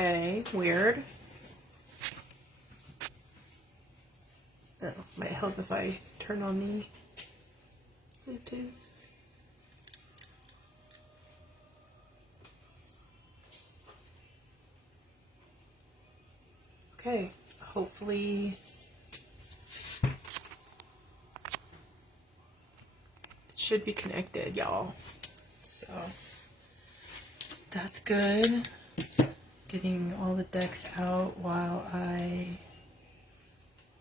Okay, weird. Oh, might help if I turn on the Bluetooth. Okay, hopefully it should be connected, y'all. So that's good. Getting all the decks out while I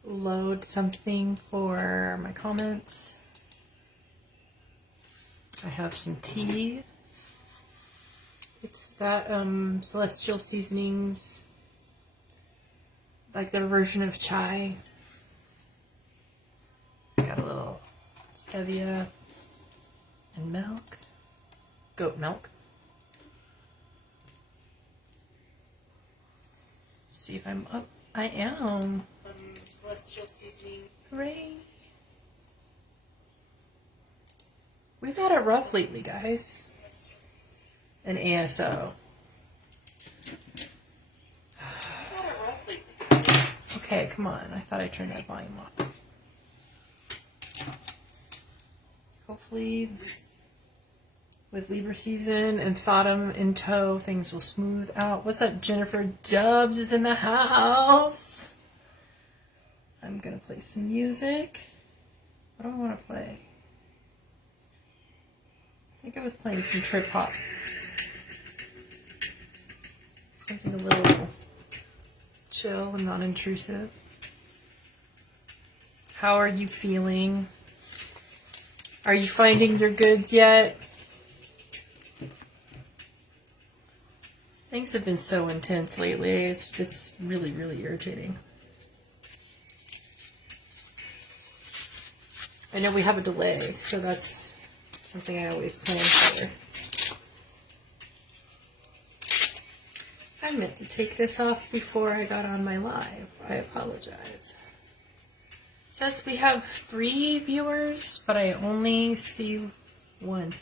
load something for my comments. I have some tea. It's that Celestial Seasonings, like their version of chai. Got a little stevia and milk, goat milk. Let's see if I'm up. I am. Celestial Seasoning. Hooray. We've had it rough lately, guys. An ASO. Okay, come on. I thought I turned that volume off. Hopefully, with Libra season and Thottum in tow, things will smooth out. What's up, Jennifer Dubs is in the house. I'm going to play some music. What do I want to play? I think I was playing some trip hop. Something a little chill and non-intrusive. How are you feeling? Are you finding your goods yet? Things have been so intense lately. It's really, really irritating. I know we have a delay, so that's something I always plan for. I meant to take this off before I got on my live. I apologize. It says we have 3 viewers, but I only see 1.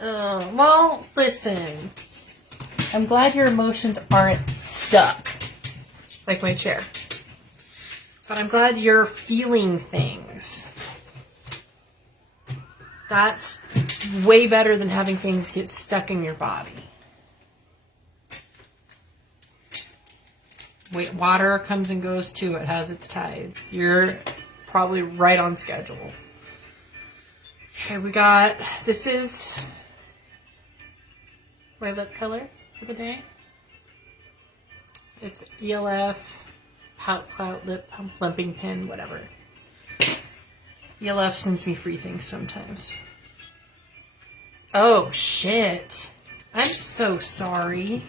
Well, listen. I'm glad your emotions aren't stuck, like my chair. But I'm glad you're feeling things. That's way better than having things get stuck in your body. Wait, water comes and goes too. It has its tides. You're probably right on schedule. Okay, we got, this is my lip color for the day. It's ELF, Pout Clout Lip Plumping Pen, whatever. ELF sends me free things sometimes. Oh, shit. I'm so sorry.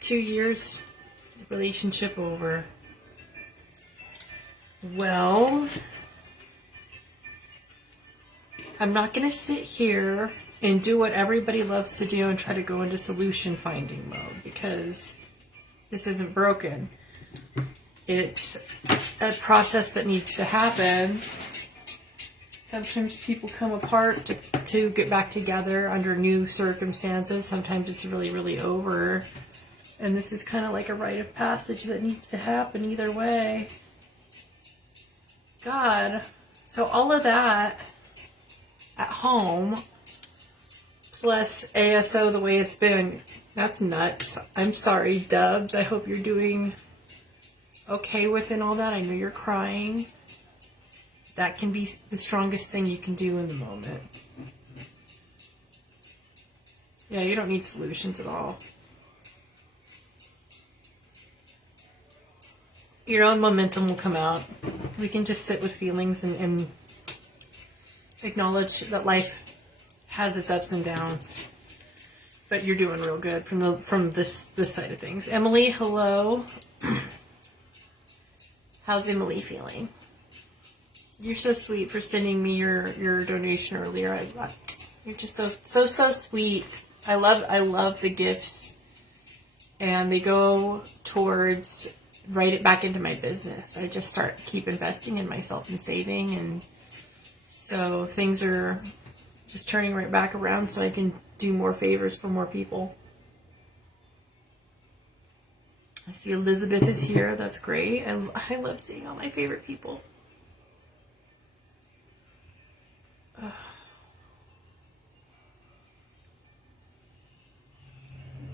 2 years, relationship over. Well, I'm not going to sit here and do what everybody loves to do and try to go into solution finding mode, because this isn't broken. It's a process that needs to happen. Sometimes people come apart to get back together under new circumstances. Sometimes it's really, really over. And this is kind of like a rite of passage that needs to happen either way. God. So all of that at home, plus ASO the way it's been, that's nuts. I'm sorry, Dubs. I hope you're doing okay within all that. I know you're crying. That can be the strongest thing you can do in the moment. Yeah, you don't need solutions at all. Your own momentum will come out. We can just sit with feelings and acknowledge that life has its ups and downs. But you're doing real good from this side of things. Emily, hello. How's Emily feeling? You're so sweet for sending me your donation earlier. You're just so sweet. I love the gifts, and they go towards right it back into my business. I just keep investing in myself and saving, and so things are just turning right back around so I can do more favors for more people. I see Elizabeth is here. That's great. I love seeing all my favorite people.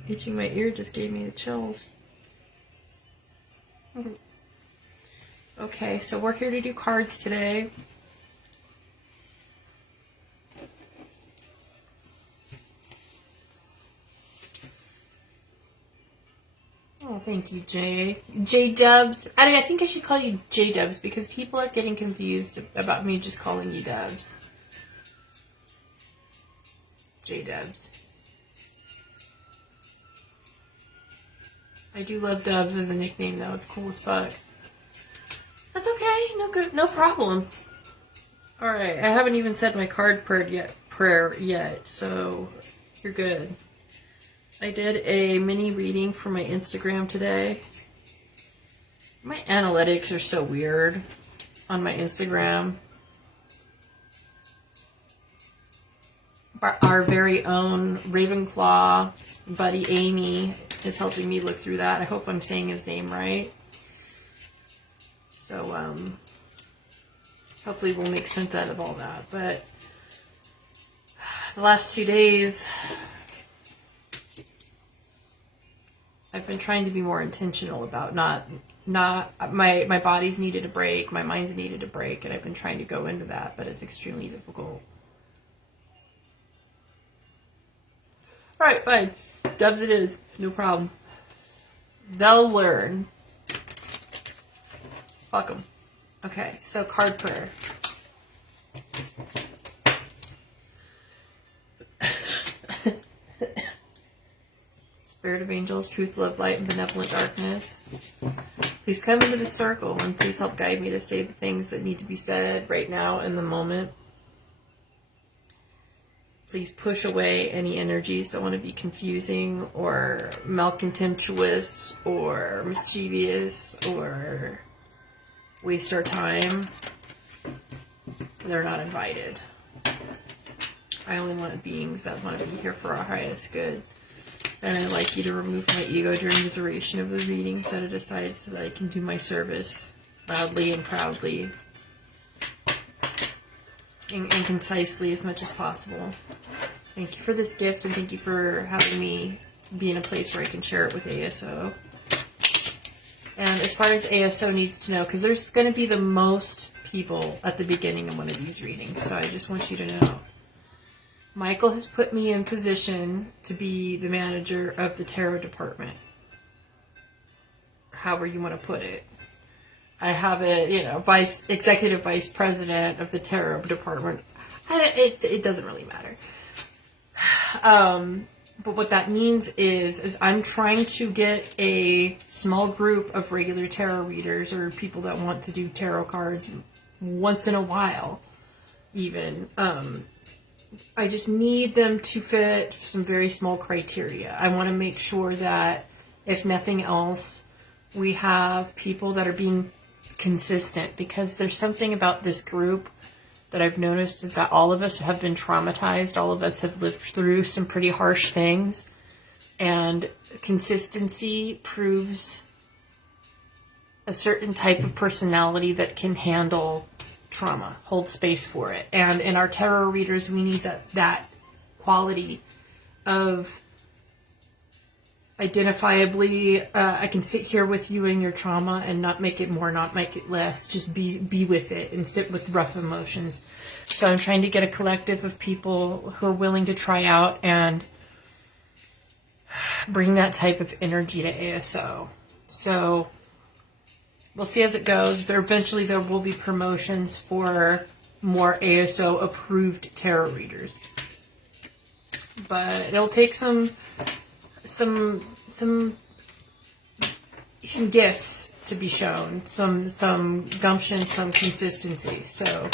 Itching my ear just gave me the chills. Okay, so we're here to do cards today. Oh, thank you, Jay. J-Dubs. I think I should call you J-Dubs because people are getting confused about me just calling you Dubs. J-Dubs. I do love Dubs as a nickname, though. It's cool as fuck. That's okay. No problem. Alright, I haven't even said my card prayer yet, so you're good. I did a mini reading for my Instagram today. My analytics are so weird on my Instagram. Our very own Ravenclaw buddy Amy is helping me look through that. I hope I'm saying his name right. So, hopefully we'll make sense out of all that. But the last 2 days, I've been trying to be more intentional about not my body's needed a break, my mind's needed a break, and I've been trying to go into that, but it's extremely difficult. Alright, fine. Dubs it is. No problem. They'll learn. Fuck them. Okay, so card prayer. Spirit of angels, truth, love, light, and benevolent darkness. Please come into the circle and please help guide me to say the things that need to be said right now in the moment. Please push away any energies that want to be confusing or malcontemptuous or mischievous or waste our time. They're not invited. I only want beings that want to be here for our highest good. And I'd like you to remove my ego during the duration of the reading, set it aside so that I can do my service loudly and proudly and concisely as much as possible. Thank you for this gift, and thank you for having me be in a place where I can share it with ASO. And as far as ASO needs to know, because there's going to be the most people at the beginning of one of these readings, so I just want you to know. Michael has put me in position to be the manager of the tarot department. However you want to put it. I have a, executive vice president of the tarot department. It doesn't really matter. But what that means is I'm trying to get a small group of regular tarot readers or people that want to do tarot cards once in a while, even. I just need them to fit some very small criteria. I want to make sure that, if nothing else, we have people that are being consistent, because there's something about this group that I've noticed is that all of us have been traumatized. All of us have lived through some pretty harsh things, and consistency proves a certain type of personality that can handle trauma, hold space for it. And in our tarot readers, we need that quality of identifiably, I can sit here with you in your trauma and not make it more, not make it less, just be with it and sit with rough emotions. So I'm trying to get a collective of people who are willing to try out and bring that type of energy to ASO. So we'll see as it goes. Eventually there will be promotions for more ASO approved tarot readers. But it'll take some gifts to be shown, some gumption, some consistency. So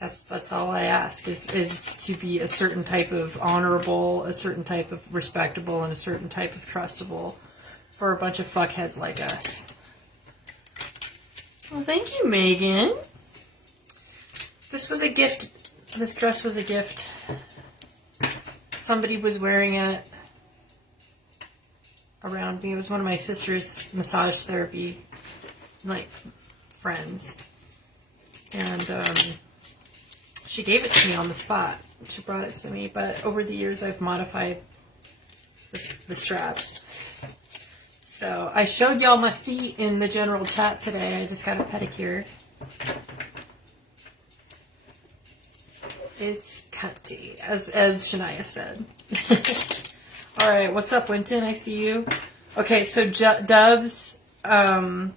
that's all I ask is to be a certain type of honorable, a certain type of respectable, and a certain type of trustable for a bunch of fuckheads like us. Well, thank you, Megan. This was a gift. This dress was a gift. Somebody was wearing it. around me. It was one of my sister's massage therapy, like, friends. And she gave it to me on the spot. She brought it to me. But over the years, I've modified the straps. So I showed y'all my feet in the general chat today. I just got a pedicure. It's cutty, as Shania said. All right, what's up, Winton? I see you. Okay, so Dubs, I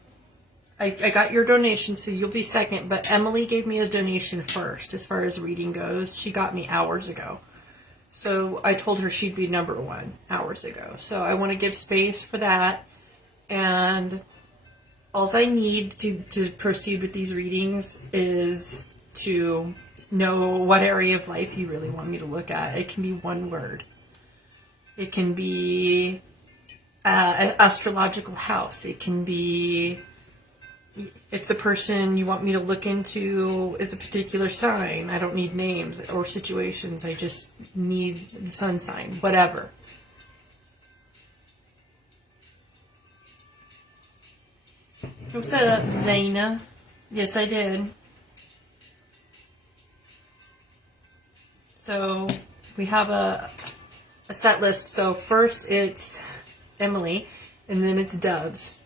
got your donation, so you'll be second. But Emily gave me a donation first, as far as reading goes. She got me hours ago. So I told her she'd be number one hours ago. So I want to give space for that. And all I need to proceed with these readings is to know what area of life you really want me to look at. It can be one word. It can be an astrological house. It can be if the person you want me to look into is a particular sign. I don't need names or situations. I just need the sun sign, whatever. What's up, Zaina? Yes, I did. So we have a set list. So first it's Emily, and then it's Dubs.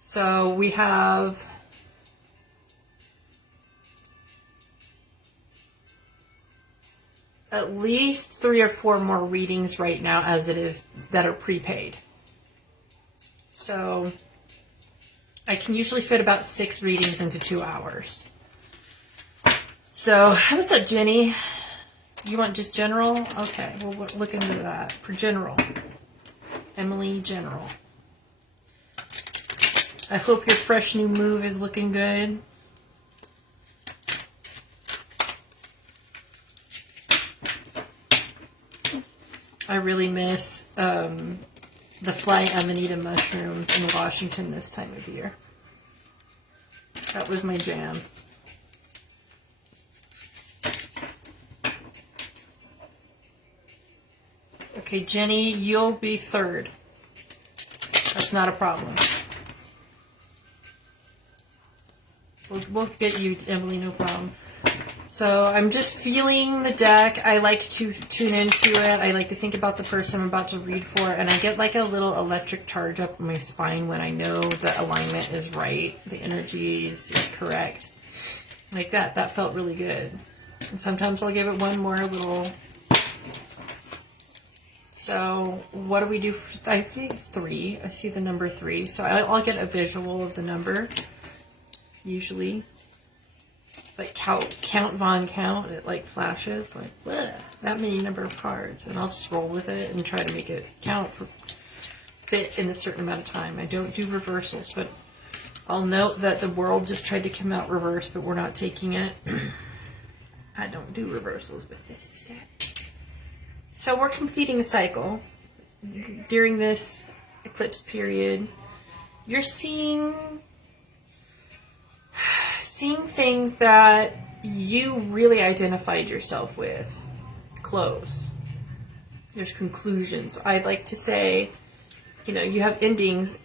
So we have at least 3 or 4 more readings right now as it is that are prepaid. So I can usually fit about 6 readings into 2 hours. So what's up, Jenny? You want just general? Okay, we'll look into that for general. Emily, general. I hope your fresh new move is looking good. I really miss the fly amanita mushrooms in Washington this time of year. That was my jam. Okay, Jenny, you'll be third. That's not a problem. We'll get you, Emily, no problem. So I'm just feeling the deck. I like to tune into it. I like to think about the person I'm about to read for, and I get like a little electric charge up my spine when I know the alignment is right, the energy is correct. Like that. That felt really good. And sometimes I'll give it one more little. So what do we do? I think it's 3. I see the number 3. So I'll get a visual of the number. Usually. Like count Von Count. It like flashes. Like, bleh, that many number of cards. And I'll just roll with it and try to make it count for fit in a certain amount of time. I don't do reversals, but I'll note that the world just tried to come out reverse, but we're not taking it. I don't do reversals with this deck. So we're completing a cycle. During this eclipse period, you're seeing things that you really identified yourself with close. There's conclusions. I'd like to say, you have endings.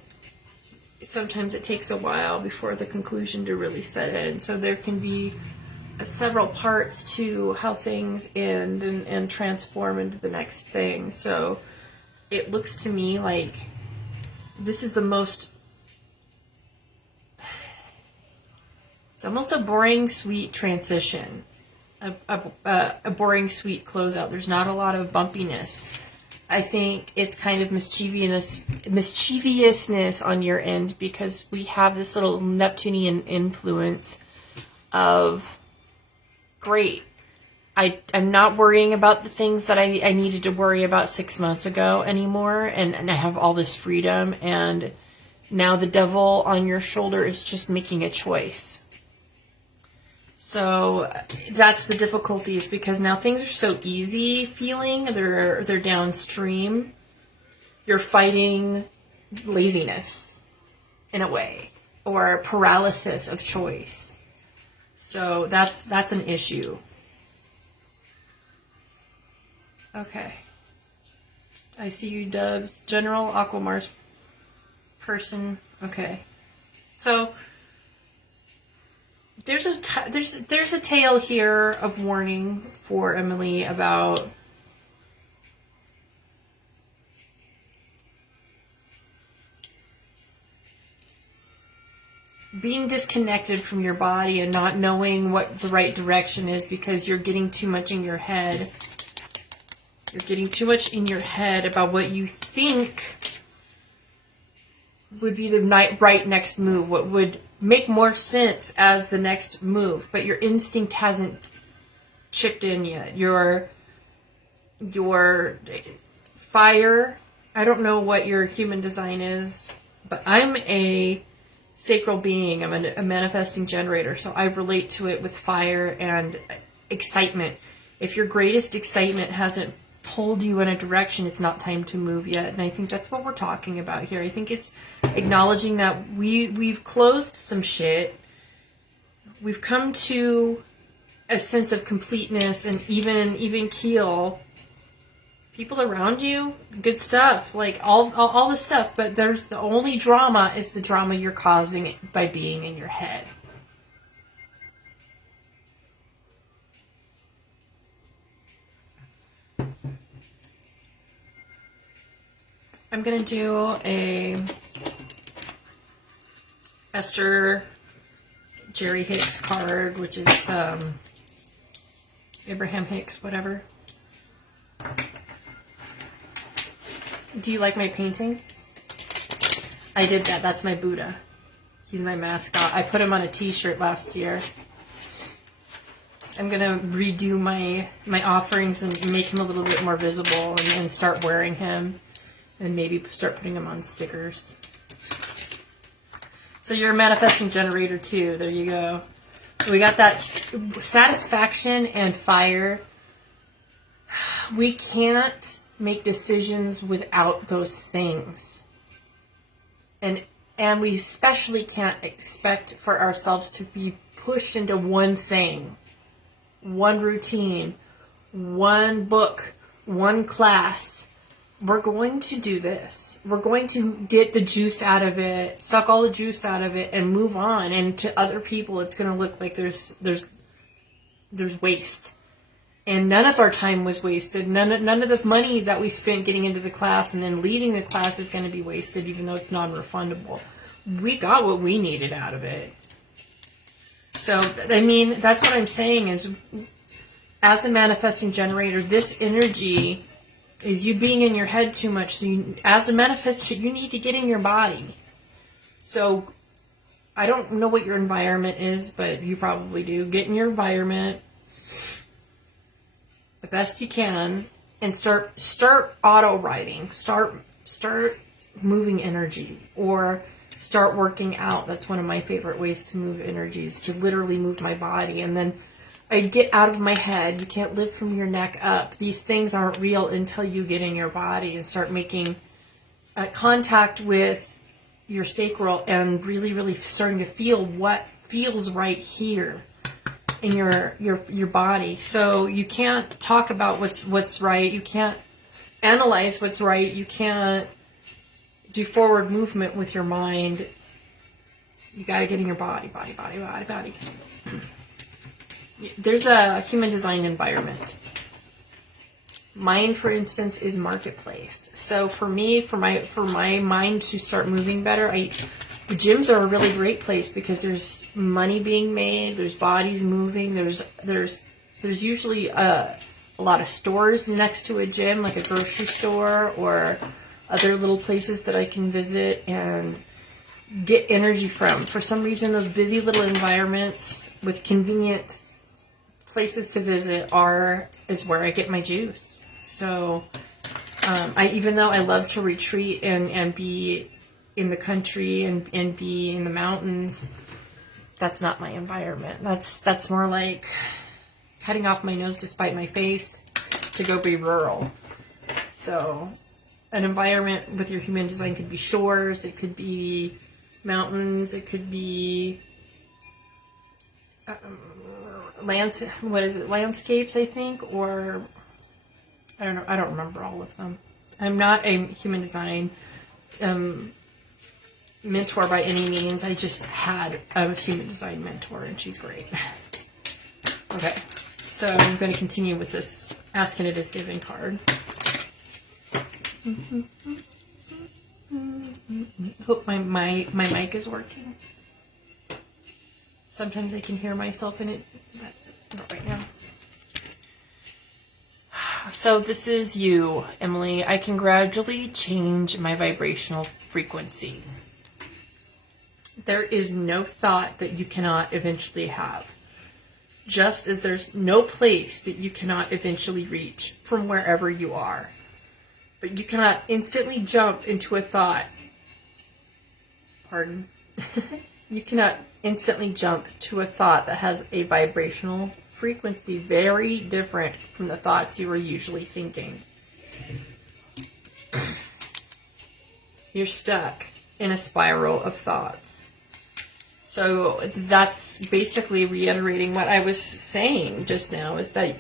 Sometimes it takes a while before the conclusion to really set in. So there can be several parts to how things end and transform into the next thing. So it looks to me like this is the most, it's almost a boring, sweet transition, a boring, sweet closeout. There's not a lot of bumpiness. I think it's kind of mischievousness on your end because we have this little Neptunian influence of, great, I'm not worrying about the things that I needed to worry about 6 months ago anymore, and I have all this freedom, and now the devil on your shoulder is just making a choice. So that's the difficulties, because now things are so easy feeling, they're downstream. You're fighting laziness in a way, or paralysis of choice. So that's an issue. Okay. I see you, Dubs. General Aquamars person. Okay. So there's a tale here of warning for Emily about being disconnected from your body and not knowing what the right direction is because you're getting too much in your head. You're getting too much in your head about what you think would be the right next move, what would make more sense as the next move, but your instinct hasn't chipped in yet. Your fire, I don't know what your human design is, but I'm a sacral being. I'm a manifesting generator, so I relate to it with fire and excitement. If your greatest excitement hasn't pulled you in a direction, it's not time to move yet. And I think that's what we're talking about here. I think it's acknowledging that we've closed some shit. We've come to a sense of completeness and even keel. People around you, good stuff, like all the stuff, but there's the only drama is the drama you're causing by being in your head. I'm going to do a Esther Jerry Hicks card, which is Abraham Hicks, whatever. Do you like my painting? I did that. That's my Buddha. He's my mascot. I put him on a t-shirt last year. I'm going to redo my offerings and make him a little bit more visible and start wearing him. And maybe start putting them on stickers. So you're a manifesting generator too. There you go. We got that satisfaction and fire. We can't make decisions without those things. And we especially can't expect for ourselves to be pushed into one thing, one routine, one book, one class. We're going to do this. We're going to get the juice out of it, suck all the juice out of it, and move on. And to other people, it's going to look like there's waste. And none of our time was wasted. None of the money that we spent getting into the class and then leaving the class is going to be wasted, even though it's non-refundable. We got what we needed out of it. So, I mean, that's what I'm saying is, as a manifesting generator, this energy is you being in your head too much. So you, as a manifestor, you need to get in your body. So I don't know what your environment is, but you probably do. Get in your environment the best you can and start auto writing. Start moving energy or start working out. That's one of my favorite ways to move energy, is to literally move my body. And then I get out of my head. You can't live from your neck up. These things aren't real until you get in your body and start making contact with your sacral and really starting to feel what feels right here in your body. So you can't talk about what's right. You can't analyze what's right. You can't do forward movement with your mind. You got to get in your body. There's a human design environment. Mine, for instance, is marketplace. So for me, for my mind to start moving better, the gyms are a really great place because there's money being made, there's bodies moving, there's usually a lot of stores next to a gym, like a grocery store or other little places that I can visit and get energy from. For some reason, those busy little environments with convenient places to visit is where I get my juice. So even though I love to retreat and be in the country and be in the mountains, that's not my environment. That's more like cutting off my nose to spite my face to go be rural. So an environment with your human design could be shores, it could be mountains, it could be landscapes, I think, or I don't know. I don't remember all of them. I'm not a human design mentor by any means. I just had a human design mentor, and she's great. Okay, so I'm going to continue with this Asking It Is Given card. Hope my mic is working. Sometimes I can hear myself in it, but not right now. So this is you, Emily. I can gradually change my vibrational frequency. There is no thought that you cannot eventually have. Just as there's no place that you cannot eventually reach from wherever you are. But you cannot instantly jump into a thought. Pardon? You cannot instantly jump to a thought that has a vibrational frequency very different from the thoughts you were usually thinking. You're stuck in a spiral of thoughts. So that's basically reiterating what I was saying just now, is that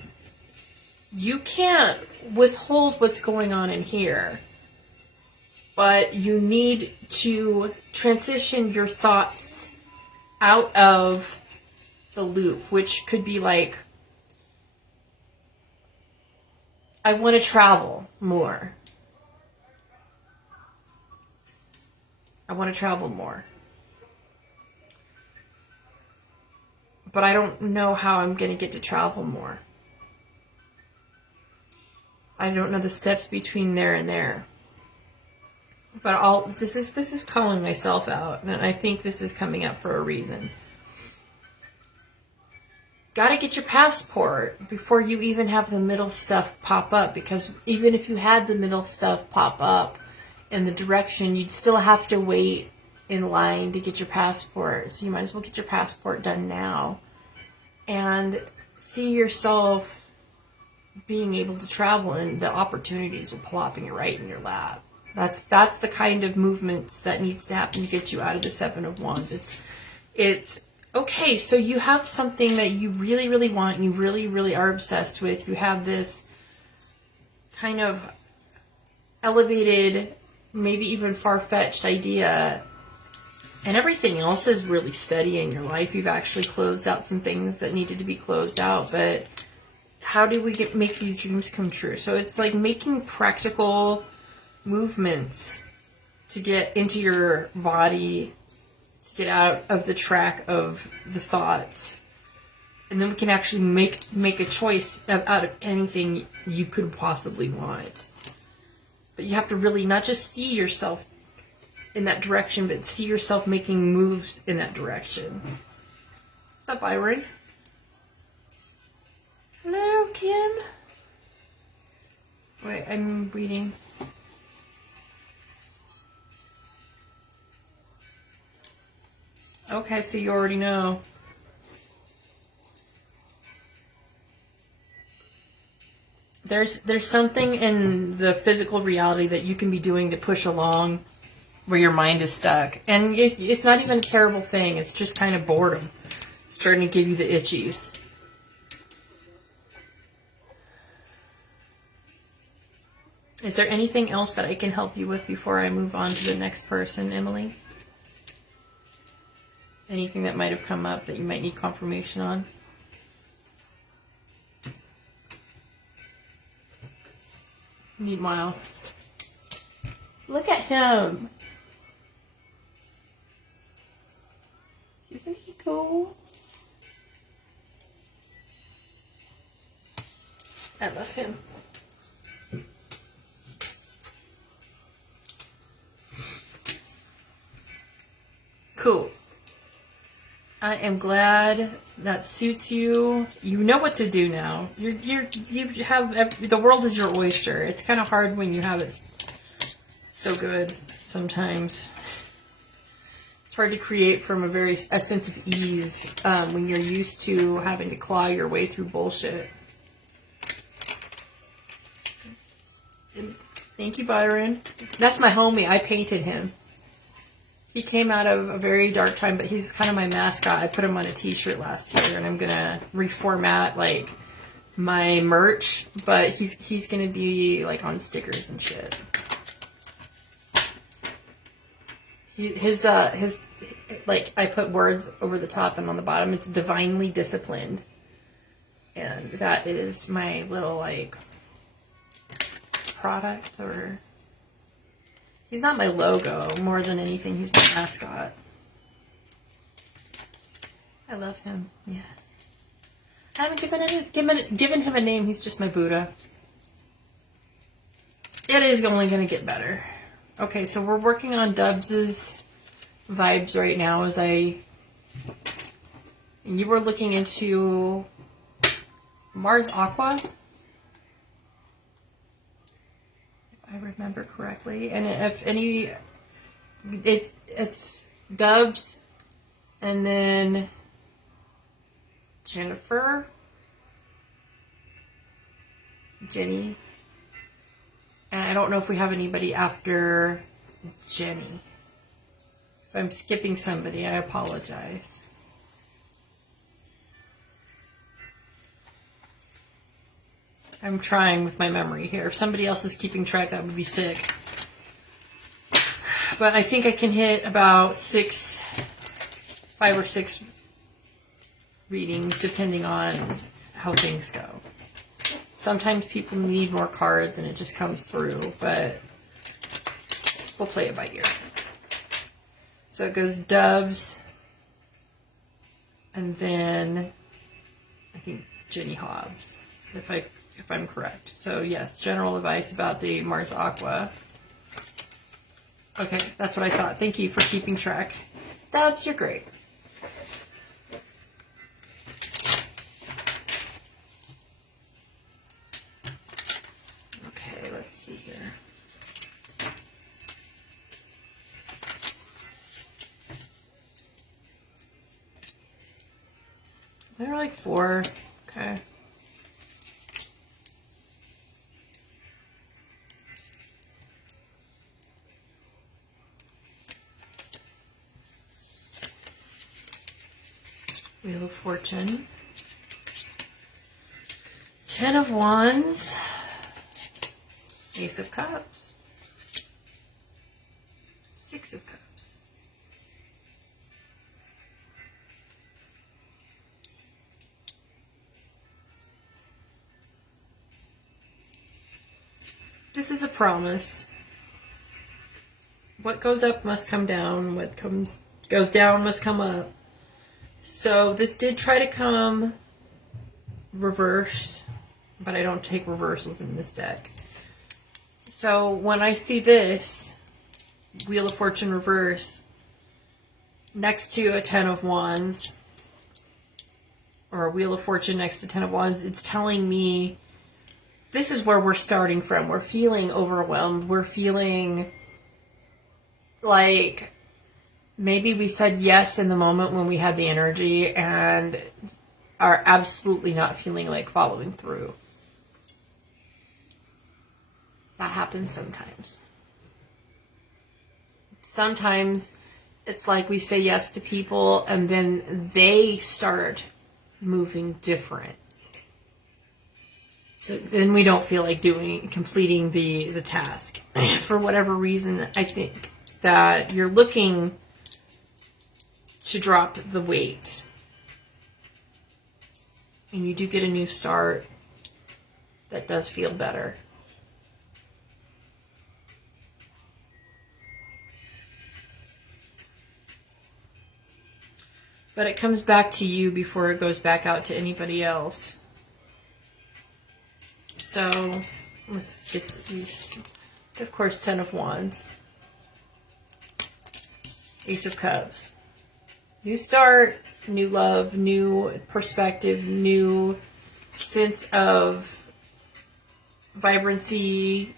you can't withhold what's going on in here, but you need to transition your thoughts out of the loop, which could be like, I want to travel more. I want to travel more. But I don't know how I'm going to get to travel more. I don't know the steps between there and there. But this is calling myself out, and I think this is coming up for a reason. Gotta get your passport before you even have the middle stuff pop up, because even if you had the middle stuff pop up in the direction, you'd still have to wait in line to get your passport. So you might as well get your passport done now and see yourself being able to travel, and the opportunities will plopping it right in your lap. That's the kind of movements that needs to happen to get you out of the Seven of Wands. It's okay, so you have something that you really, really want, and you really, really are obsessed with. You have this kind of elevated, maybe even far-fetched idea, and everything else is really steady in your life. You've actually closed out some things that needed to be closed out, but how do we make these dreams come true? So it's like making practical movements to get into your body, to get out of the track of the thoughts, and then we can actually make a choice out of anything you could possibly want. But you have to really not just see yourself in that direction, but see yourself making moves in that direction. What's up, Byron? Hello, Kim. Wait, I'm reading. Okay, so you already know. There's something in the physical reality that you can be doing to push along where your mind is stuck. And it's not even a terrible thing. It's just kind of boredom. It's starting to give you the itchies. Is there anything else that I can help you with before I move on to the next person, Emily? Anything that might have come up that you might need confirmation on? Meanwhile, look at him. Isn't he cool? I love him. Cool. I am glad that suits you. You know what to do now. You have the world is your oyster. It's kind of hard when you have it so good sometimes. It's hard to create from a sense of ease when you're used to having to claw your way through bullshit. Thank you, Byron. That's my homie. I painted him. He came out of a very dark time, but he's kind of my mascot. I put him on a t-shirt last year, and I'm going to reformat, like, my merch, but he's gonna be like on stickers and shit. His like, I put words over the top and on the bottom. It's divinely disciplined, and that is my little like product. Or he's not my logo more than anything. He's my mascot. I love him. Yeah. I haven't given him a name. He's just my Buddha. It is only going to get better. Okay, so we're working on Dubs's vibes right now and you were looking into Mars Aqua, if I remember correctly. And if any, it's Dubs and then Jennifer, Jenny, and I don't know if we have anybody after Jenny. If I'm skipping somebody, I apologize. I'm trying with my memory here. If somebody else is keeping track, that would be sick. But I think I can hit about 5 or 6 readings, depending on how things go. Sometimes people need more cards and it just comes through, but we'll play it by ear. So it goes Dubs, and then I think Jenny Hobbs, if I'm correct. So yes, general advice about the Mars Aqua. Okay, that's what I thought. Thank you for keeping track. Dubs, you're great. Okay, let's see here. There are like 4. Okay. Wheel of Fortune. 10 of Wands. Ace of Cups. 6 of Cups. This is a promise. What goes up must come down. What goes down must come up. So this did try to come reverse, but I don't take reversals in this deck. So when I see this Wheel of Fortune reverse next to a 10 of Wands, or a Wheel of Fortune next to 10 of Wands, it's telling me this is where we're starting from. We're feeling overwhelmed. We're feeling like maybe we said yes in the moment when we had the energy and are absolutely not feeling like following through. That happens sometimes. Sometimes it's like we say yes to people and then they start moving different. So then we don't feel like completing the task. For whatever reason, I think that you're looking to drop the weight. And you do get a new start that does feel better. But it comes back to you before it goes back out to anybody else. So let's get to these. Of course, 10 of Wands. Ace of Cups. New start, new love, new perspective, new sense of vibrancy.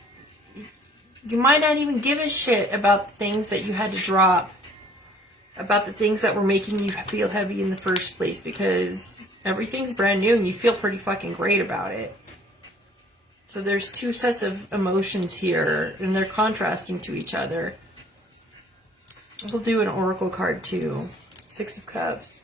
You might not even give a shit about the things that you had to drop, about the things that were making you feel heavy in the first place, because everything's brand new and you feel pretty fucking great about it. So there's 2 sets of emotions here, and they're contrasting to each other. We'll do an oracle card too. 6 of Cups.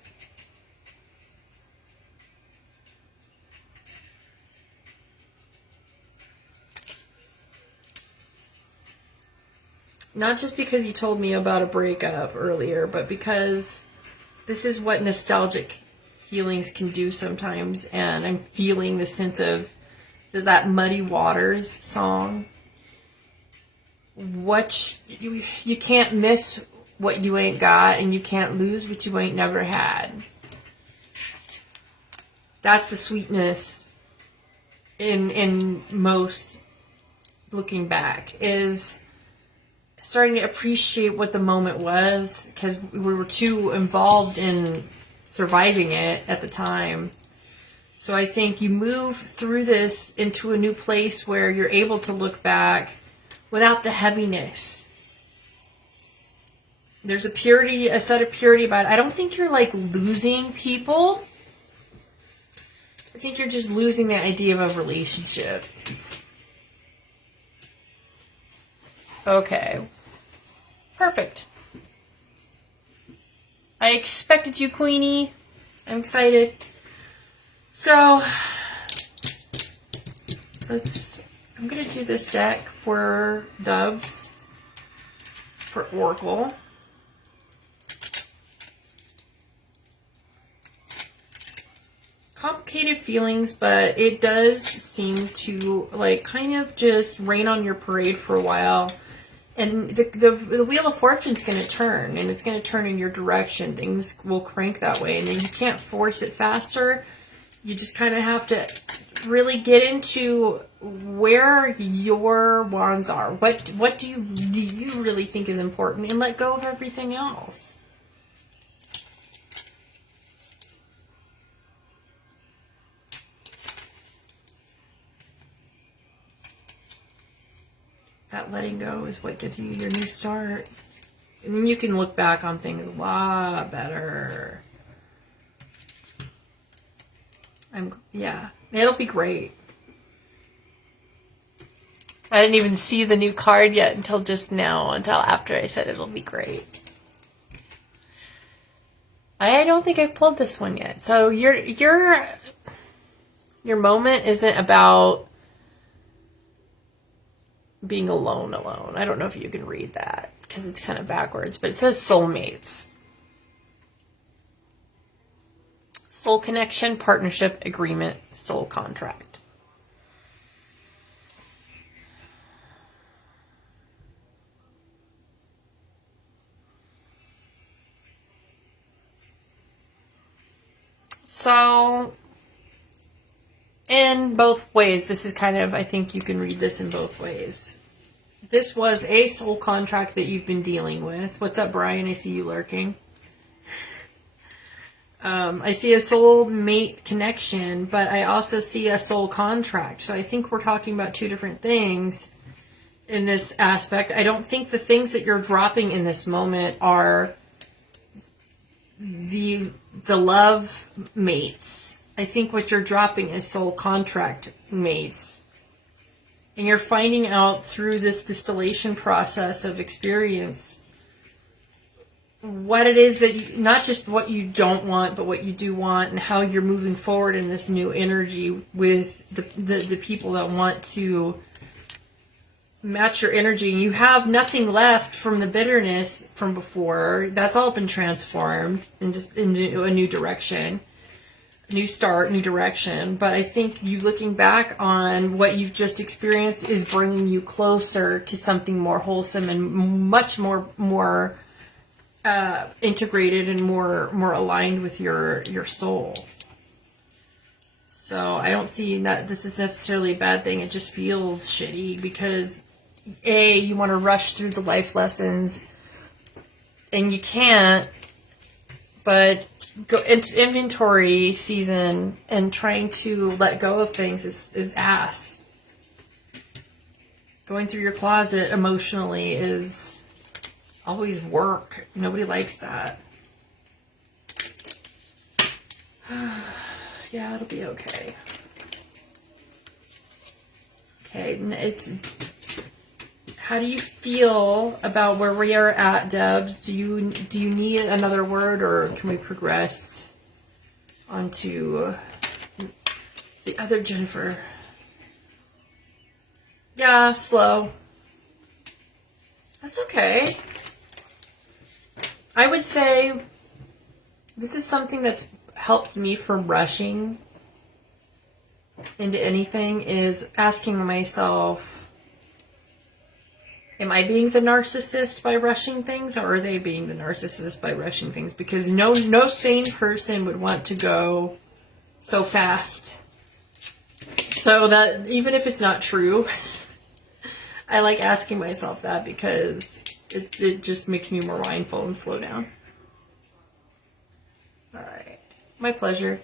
Not just because you told me about a breakup earlier, but because this is what nostalgic feelings can do sometimes. And I'm feeling the sense of that Muddy Waters song. You can't miss what you ain't got, and you can't lose what you ain't never had. That's the sweetness in most looking back, is starting to appreciate what the moment was, because we were too involved in surviving it at the time. So I think you move through this into a new place where you're able to look back without the heaviness. There's a set of purity about it. I don't think you're like losing people. I think you're just losing the idea of a relationship. Okay. Perfect. I expected you, Queenie. I'm excited. So, I'm going to do this deck for Doves, for Oracle. Complicated feelings, but it does seem to like kind of just rain on your parade for a while. And the Wheel of Fortune's going to turn, and it's going to turn in your direction. Things will crank that way, and then you can't force it faster. You just kind of have to really get into where your wands are. What do you really think is important, and let go of everything else. That letting go is what gives you your new start. And then you can look back on things a lot better. Yeah, it'll be great. I didn't even see the new card yet until just now, until after I said it'll be great. I don't think I've pulled this one yet. So your moment isn't about being alone. I don't know if you can read that because it's kind of backwards, but it says soulmates. Soul connection, partnership, agreement, soul contract. So, in both ways, this is kind of, I think you can read this in both ways. This was a soul contract that you've been dealing with. What's up, Brian? I see you lurking. I see a soul mate connection, but I also see a soul contract. So I think we're talking about two different things in this aspect. I don't think the things that you're dropping in this moment are the love mates. I think what you're dropping is soul contract mates. And you're finding out through this distillation process of experience what it is that you, not just what you don't want, but what you do want, and how you're moving forward in this new energy with the people that want to match your energy. You have nothing left from the bitterness from before. That's all been transformed and just into a new direction, new start, new direction. But I think you looking back on what you've just experienced is bringing you closer to something more wholesome and much more integrated and more aligned with your soul. So I don't see that this is necessarily a bad thing. It just feels shitty because you want to rush through the life lessons and you can't, but go into inventory season and trying to let go of things is ass. Going through your closet emotionally is always work. Nobody likes that. Yeah, it'll be okay. Okay, how do you feel about where we are at, Debs? Do you need another word, or can we progress onto the other Jennifer? Yeah, slow. That's okay. I would say this is something that's helped me from rushing into anything, is asking myself, am I being the narcissist by rushing things, or are they being the narcissist by rushing things? Because no sane person would want to go so fast. So that even if it's not true, I like asking myself that because it just makes me more mindful and slow down. All right. My pleasure.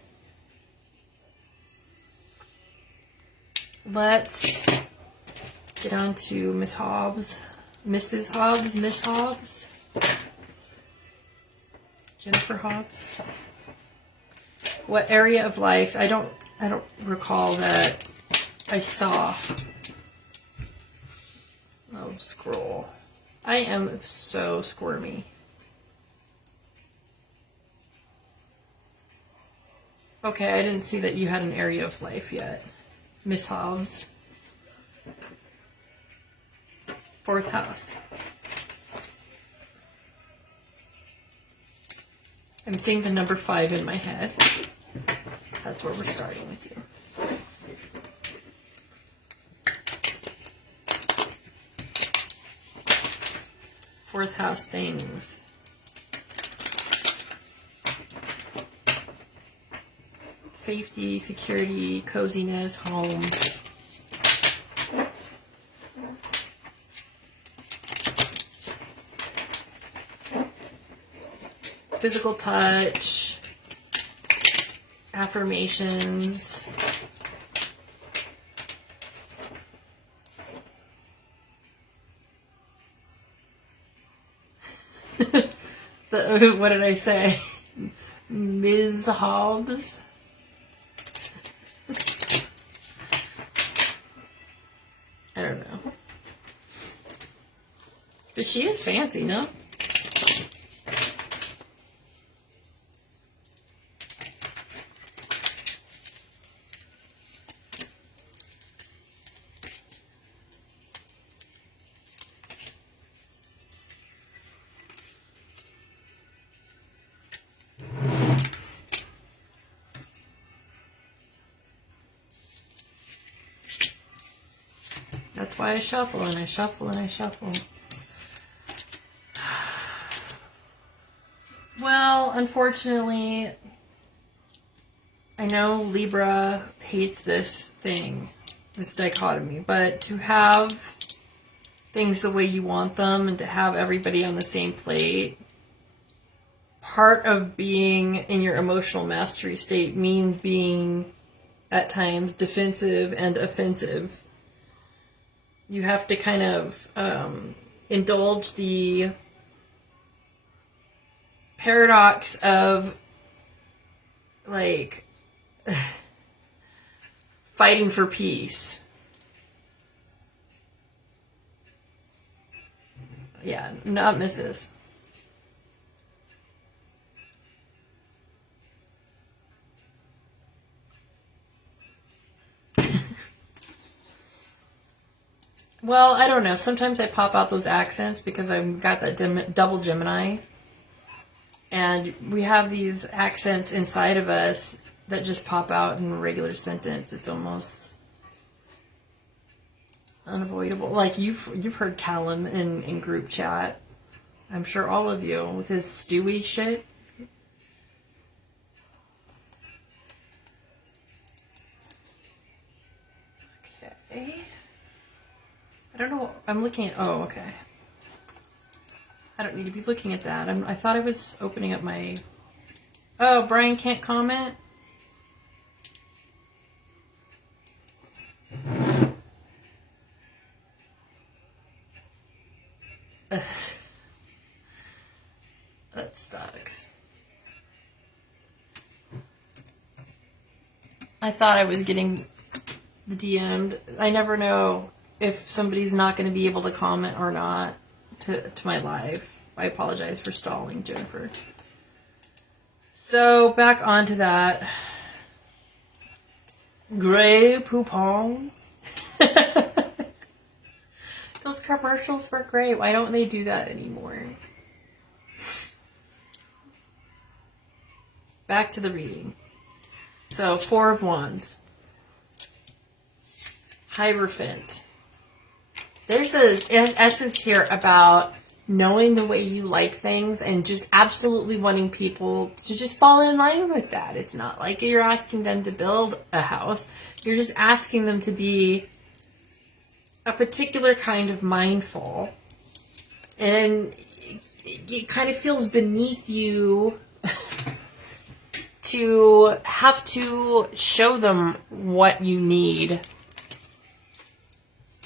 Let's get on to Miss Hobbs. Mrs. Hobbs, Miss Hobbs. Jennifer Hobbs. What area of life? I don't recall that I saw. Oh, scroll. I am so squirmy. Okay, I didn't see that you had an area of life yet. Miss Hobbs. 4th house. I'm seeing the number 5 in my head. That's where we're starting with you. Fourth house things. Safety, security, coziness, home. Physical touch. Affirmations. What did I say? Ms. Hobbs? I don't know. But she is fancy, no? That's why I shuffle and I shuffle and I shuffle. Well, unfortunately, I know Libra hates this thing, this dichotomy, but to have things the way you want them and to have everybody on the same plate, part of being in your emotional mastery state means being, at times, defensive and offensive. You have to kind of indulge the paradox of, like, fighting for peace. Yeah, not Mrs. Well, I don't know. Sometimes I pop out those accents because I've got that double Gemini. And we have these accents inside of us that just pop out in a regular sentence. It's almost unavoidable. Like you've heard Callum in group chat. I'm sure all of you with his Stewie shit. Okay. I don't know. I'm looking at. Oh, okay. I don't need to be looking at that. I thought I was opening up my. Oh, Brian can't comment. That sucks. I thought I was getting DM'd. I never know if somebody's not going to be able to comment or not to my live. I apologize for stalling, Jennifer. So, back onto that. Grey Poupon. those commercials were great. Why don't they do that anymore? Back to the reading. So, Four of Wands. Hierophant. There's an essence here about knowing the way you like things and just absolutely wanting people to just fall in line with that. It's not like you're asking them to build a house. You're just asking them to be a particular kind of mindful. And it kind of feels beneath you to have to show them what you need.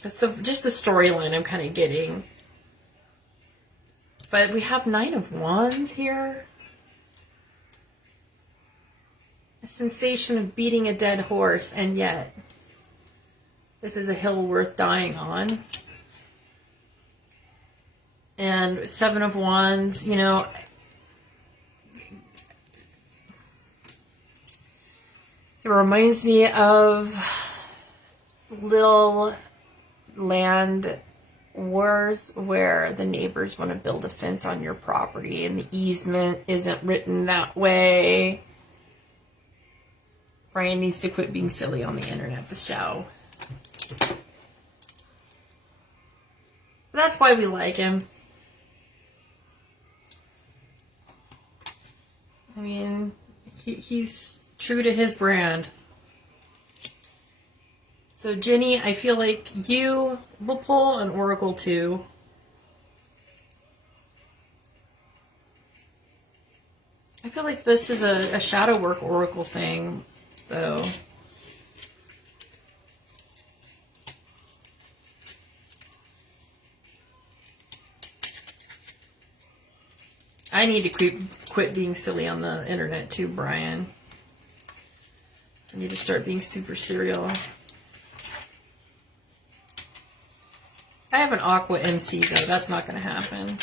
That's just the storyline I'm kind of getting. But we have Nine of Wands here. A sensation of beating a dead horse, and yet this is a hill worth dying on. And Seven of Wands, you know, it reminds me of little land wars where the neighbors want to build a fence on your property and the easement isn't written that way. Brian needs to quit being silly on the internet for show. That's why we like him. I mean, he's true to his brand. So, Jenny, I feel like you will pull an oracle too. I feel like this is a shadow work oracle thing, though. I need to quit being silly on the internet too, Brian. I need to start being super serial. I have an Aqua MC, though. That's not going to happen.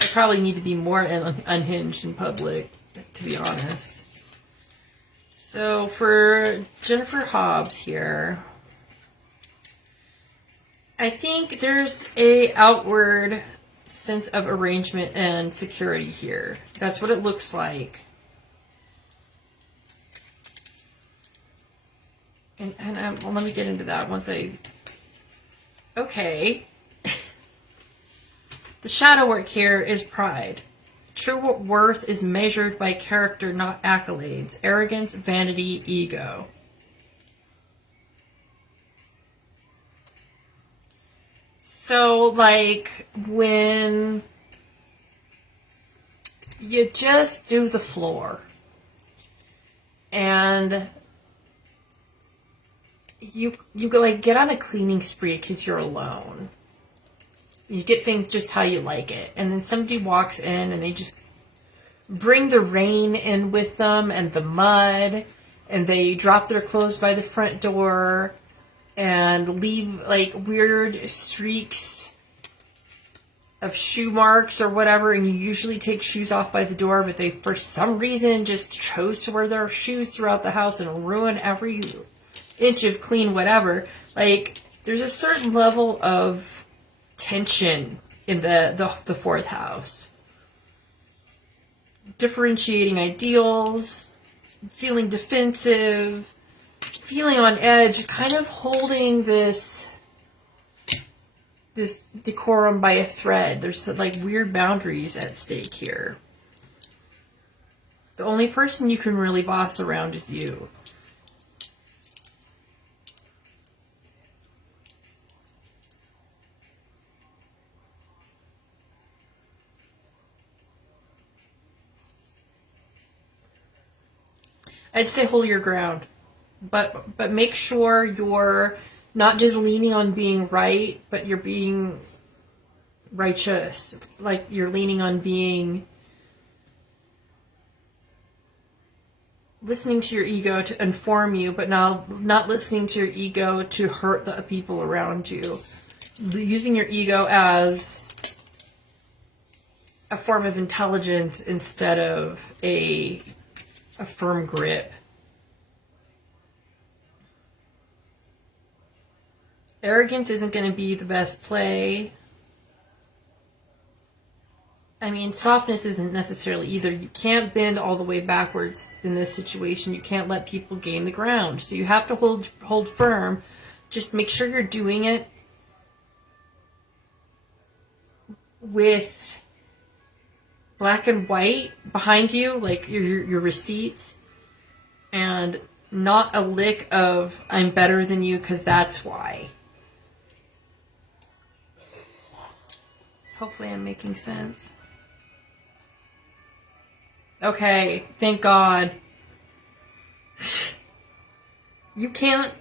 I probably need to be more unhinged in public, to be honest. So, for Jennifer Hobbs here, I think there's a outward sense of arrangement and security here. That's what it looks like. And well, let me get into that once I... Okay. The shadow work here is pride. True worth is measured by character, not accolades. Arrogance, vanity, ego. So, like, when you just do the floor and you like get on a cleaning spree because you're alone. You get things just how you like it. And then somebody walks in and they just bring the rain in with them and the mud, and they drop their clothes by the front door and leave like weird streaks of shoe marks or whatever, and you usually take shoes off by the door, but they for some reason just chose to wear their shoes throughout the house and ruin every inch of clean whatever. Like, there's a certain level of tension in the fourth house. Differentiating ideals, feeling defensive, feeling on edge, kind of holding this decorum by a thread. There's like weird boundaries at stake here. The only person you can really boss around is you. I'd say hold your ground, but make sure you're not just leaning on being right, but you're being righteous. Like you're leaning on being, listening to your ego to inform you, but not listening to your ego to hurt the people around you. Using your ego as a form of intelligence instead of a firm grip. Arrogance isn't going to be the best play. I mean, softness isn't necessarily either. You can't bend all the way backwards in this situation. You can't let people gain the ground. So you have to hold firm. Just make sure you're doing it with black and white behind you, like your receipts, and not a lick of I'm better than you because that's why. Hopefully I'm making sense. Okay, thank God. You can't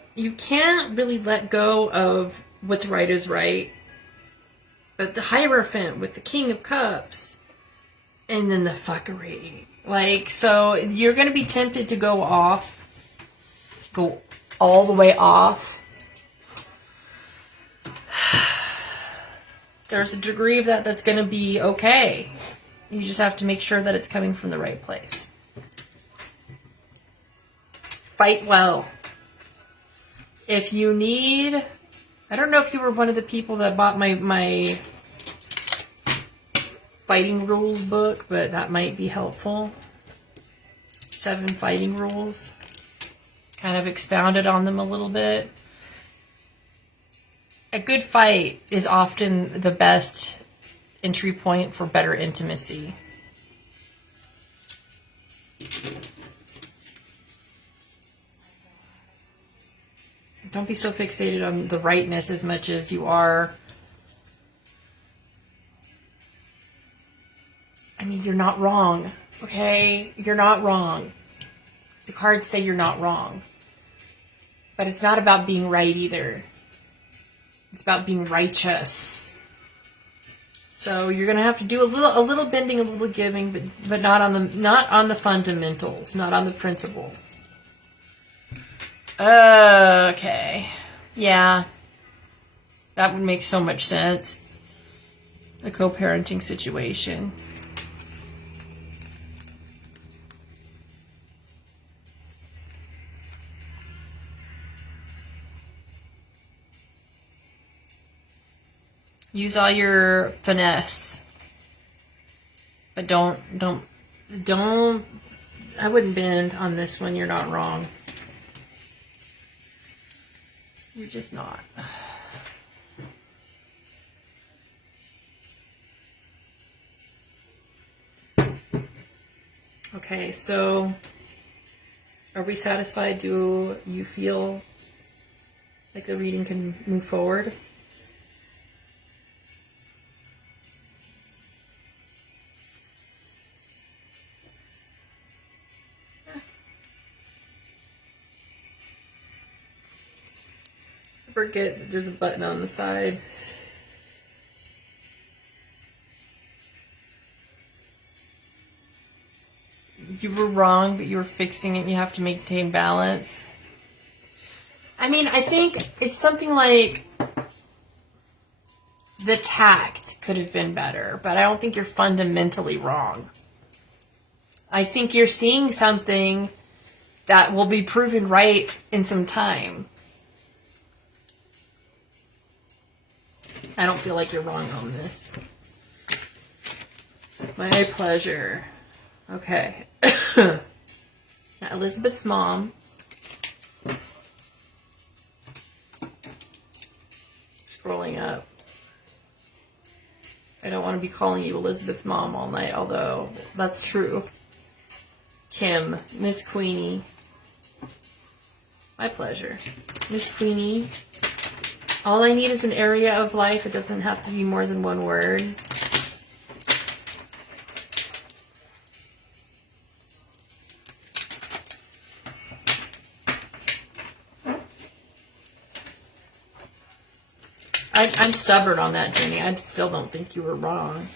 really let go of what's right is right. But the Hierophant with the King of Cups and then the fuckery. Like, so you're going to be tempted to go all the way off. There's a degree of that that's going to be okay. You just have to make sure that it's coming from the right place. Fight well. If you need... I don't know if you were one of the people that bought my fighting rules book, but that might be helpful. 7 fighting rules. Kind of expounded on them a little bit. A good fight is often the best entry point for better intimacy. Don't be so fixated on the rightness as much as you are. I mean, you're not wrong, okay? You're not wrong. The cards say you're not wrong. But it's not about being right either. It's about being righteous. So you're gonna have to do a little bending, a little giving, but not on the fundamentals, not on the principle. Okay. Yeah. That would make so much sense. A co-parenting situation. Use all your finesse. But don't, I wouldn't bend on this one. You're not wrong. You're just not. Okay, so are we satisfied? Do you feel like the reading can move forward? Forget that there's a button on the side. You were wrong, but you were fixing it and you have to maintain balance. I mean, I think it's something like the tact could have been better, but I don't think you're fundamentally wrong. I think you're seeing something that will be proven right in some time. I don't feel like you're wrong on this. My pleasure. Okay. Now, Elizabeth's mom. Scrolling up. I don't want to be calling you Elizabeth's mom all night, although that's true. Kim, Miss Queenie. My pleasure. Miss Queenie. All I need is an area of life. It doesn't have to be more than one word. I'm stubborn on that, Jenny. I still don't think you were wrong.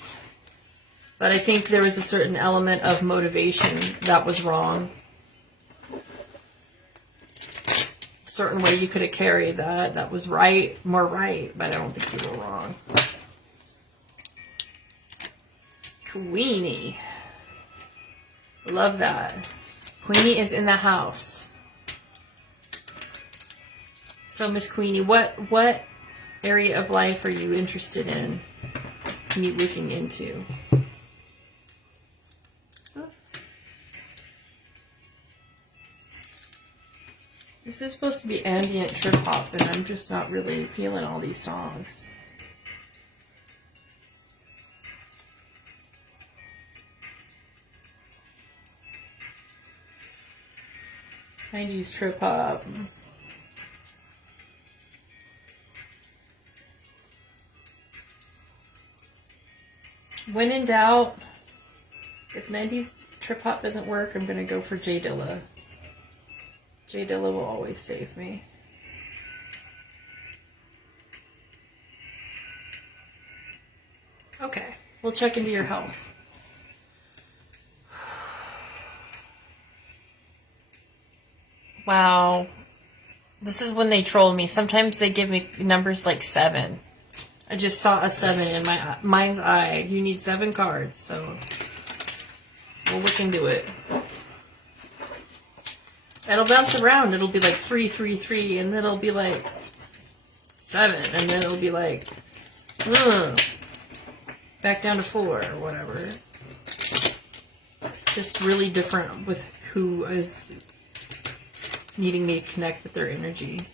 But I think there was a certain element of motivation that was wrong. A certain way you could have carried that. That was right, more right, but I don't think you were wrong. Queenie. Love that. Queenie is in the house. So, Miss Queenie, what area of life are you interested in me looking into? This is supposed to be ambient trip hop, and I'm just not really feeling all these songs. 90s trip hop. When in doubt, if 90s trip hop doesn't work, I'm going to go for J Dilla. J Dilla will always save me. Okay, we'll check into your health. Wow. This is when they troll me. Sometimes they give me numbers like 7. I just saw a 7 in my mind's eye. You need 7 cards, so we'll look into it. It'll bounce around. It'll be like 3, 3, 3, and then it'll be like 7, and then it'll be like back down to 4 or whatever. Just really different with who is needing me to connect with their energy.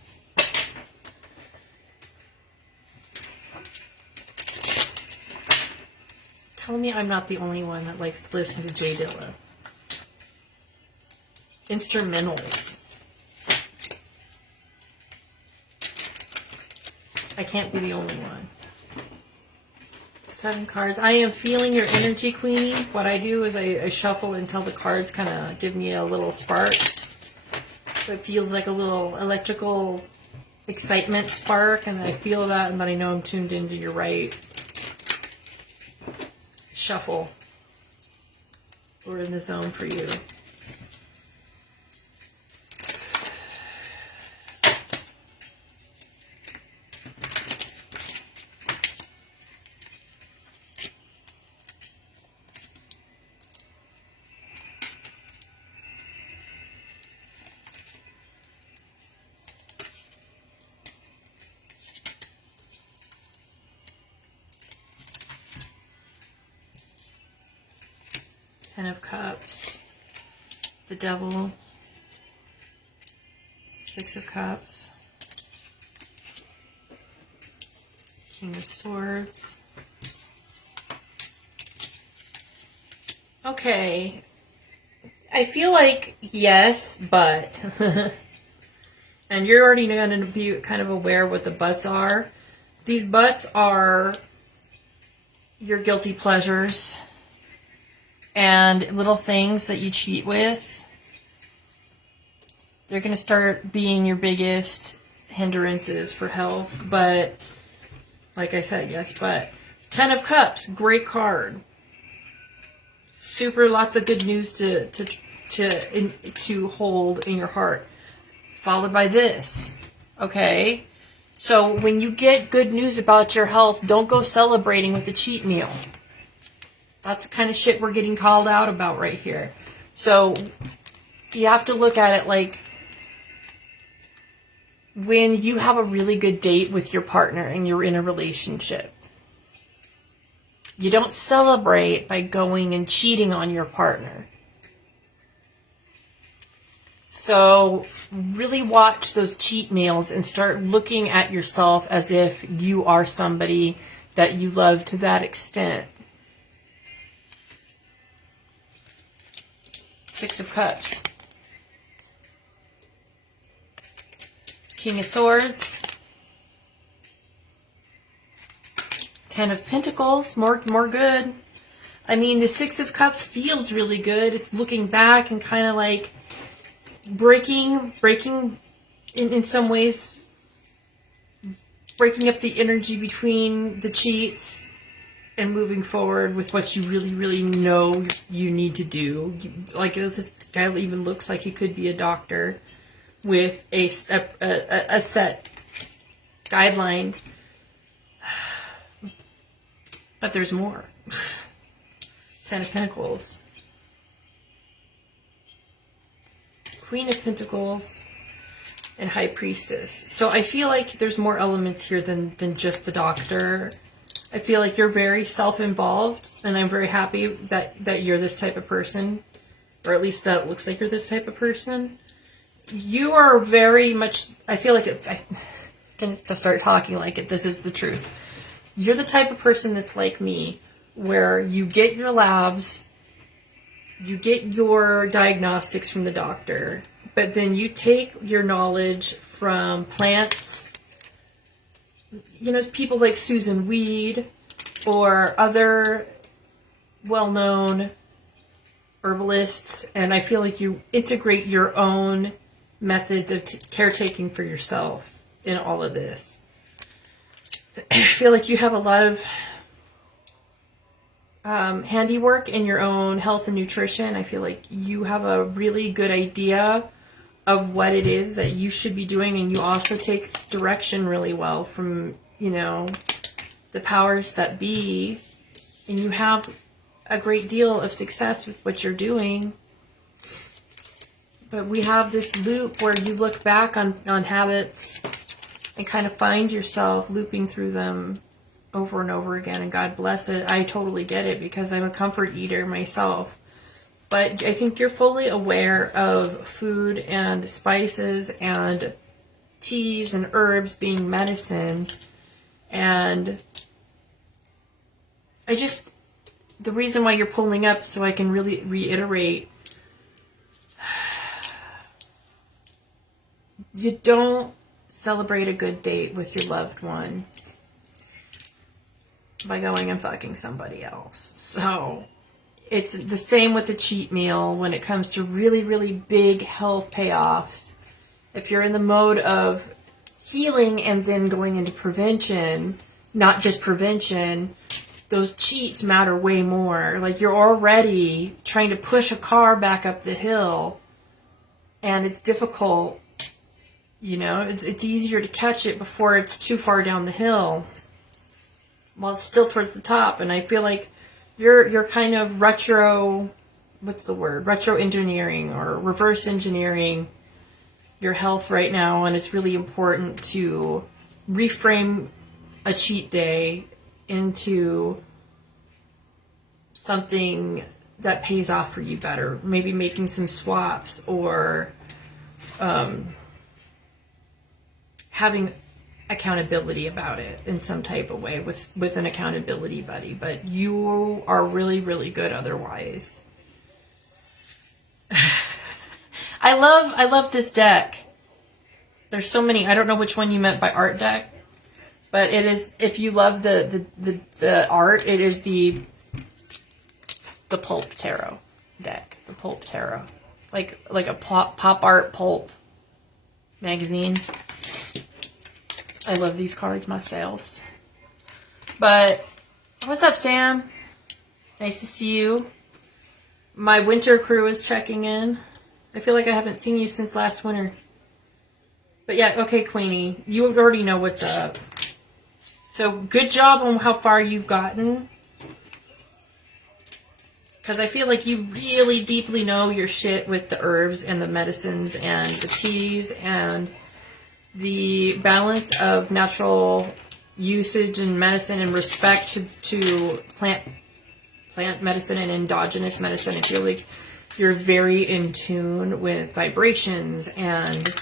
Tell me I'm not the only one that likes to listen to J Dilla. Instrumentals. I can't be the only one. 7 cards. I am feeling your energy, Queenie. What I do is I shuffle until the cards kind of give me a little spark. It feels like a little electrical excitement spark, and I feel that, and then I know I'm tuned into your right. Shuffle. We're in the zone for you. Ten of Cups, the Devil, 6 of Cups, King of Swords. Okay, I feel like yes, but, and you're already going to be kind of aware what the buts are. These buts are your guilty pleasures and little things that you cheat with. They're going to start being your biggest hindrances for health. But, like I said, yes, but 10 of Cups, great card. Super, lots of good news to hold in your heart. Followed by this, okay? So when you get good news about your health, don't go celebrating with a cheat meal. That's the kind of shit we're getting called out about right here. So you have to look at it like when you have a really good date with your partner and you're in a relationship. You don't celebrate by going and cheating on your partner. So really watch those cheat meals and start looking at yourself as if you are somebody that you love to that extent. 6 of Cups. King of Swords. 10 of Pentacles. More good. I mean, the 6 of Cups feels really good. It's looking back and kind of like breaking in some ways, breaking up the energy between the cheats and moving forward with what you really, really know you need to do. Like, this guy even looks like he could be a doctor with a set guideline. But there's more. 10 of Pentacles. Queen of Pentacles. and High Priestess. So I feel like there's more elements here than just the Doctor. I feel like you're very self-involved, and I'm very happy that you're this type of person, or at least that it looks like you're this type of person. You are very much, I feel like I'm going to start talking like it. This is the truth. You're the type of person that's like me, where you get your labs, you get your diagnostics from the doctor, but then you take your knowledge from plants, you know, people like Susan Weed or other well-known herbalists, and I feel like you integrate your own methods of caretaking for yourself in all of this. I feel like you have a lot of handiwork in your own health and nutrition. I feel like you have a really good idea of what it is that you should be doing, and you also take direction really well from, you know, the powers that be, and you have a great deal of success with what you're doing. But we have this loop where you look back on habits and kind of find yourself looping through them over and over again, and God bless it. I totally get it because I'm a comfort eater myself. But I think you're fully aware of food and spices and teas and herbs being medicine. And the reason why you're pulling up, so I can really reiterate, you don't celebrate a good date with your loved one by going and fucking somebody else. So it's the same with the cheat meal when it comes to really, really big health payoffs. If you're in the mode of healing and then going into prevention, not just prevention, those cheats matter way more. Like, you're already trying to push a car back up the hill, and it's difficult. You know, it's easier to catch it before it's too far down the hill while it's still towards the top. And I feel like you're kind of retro engineering or reverse engineering your health right now, and it's really important to reframe a cheat day into something that pays off for you better. Maybe making some swaps, or having accountability about it in some type of way with an accountability buddy. But you are really, really good otherwise. I love this deck. There's so many. I don't know which one you meant by art deck, but it is, if you love the art, it is the pulp tarot deck. The pulp tarot. Like a pop art pulp magazine. I love these cards myself. But what's up, Sam? Nice to see you. My winter crew is checking in. I feel like I haven't seen you since last winter. But yeah, okay, Queenie, you already know what's up. So good job on how far you've gotten. Because I feel like you really deeply know your shit with the herbs and the medicines and the teas and the balance of natural usage and medicine and respect to plant medicine and endogenous medicine. I feel like you're very in tune with vibrations and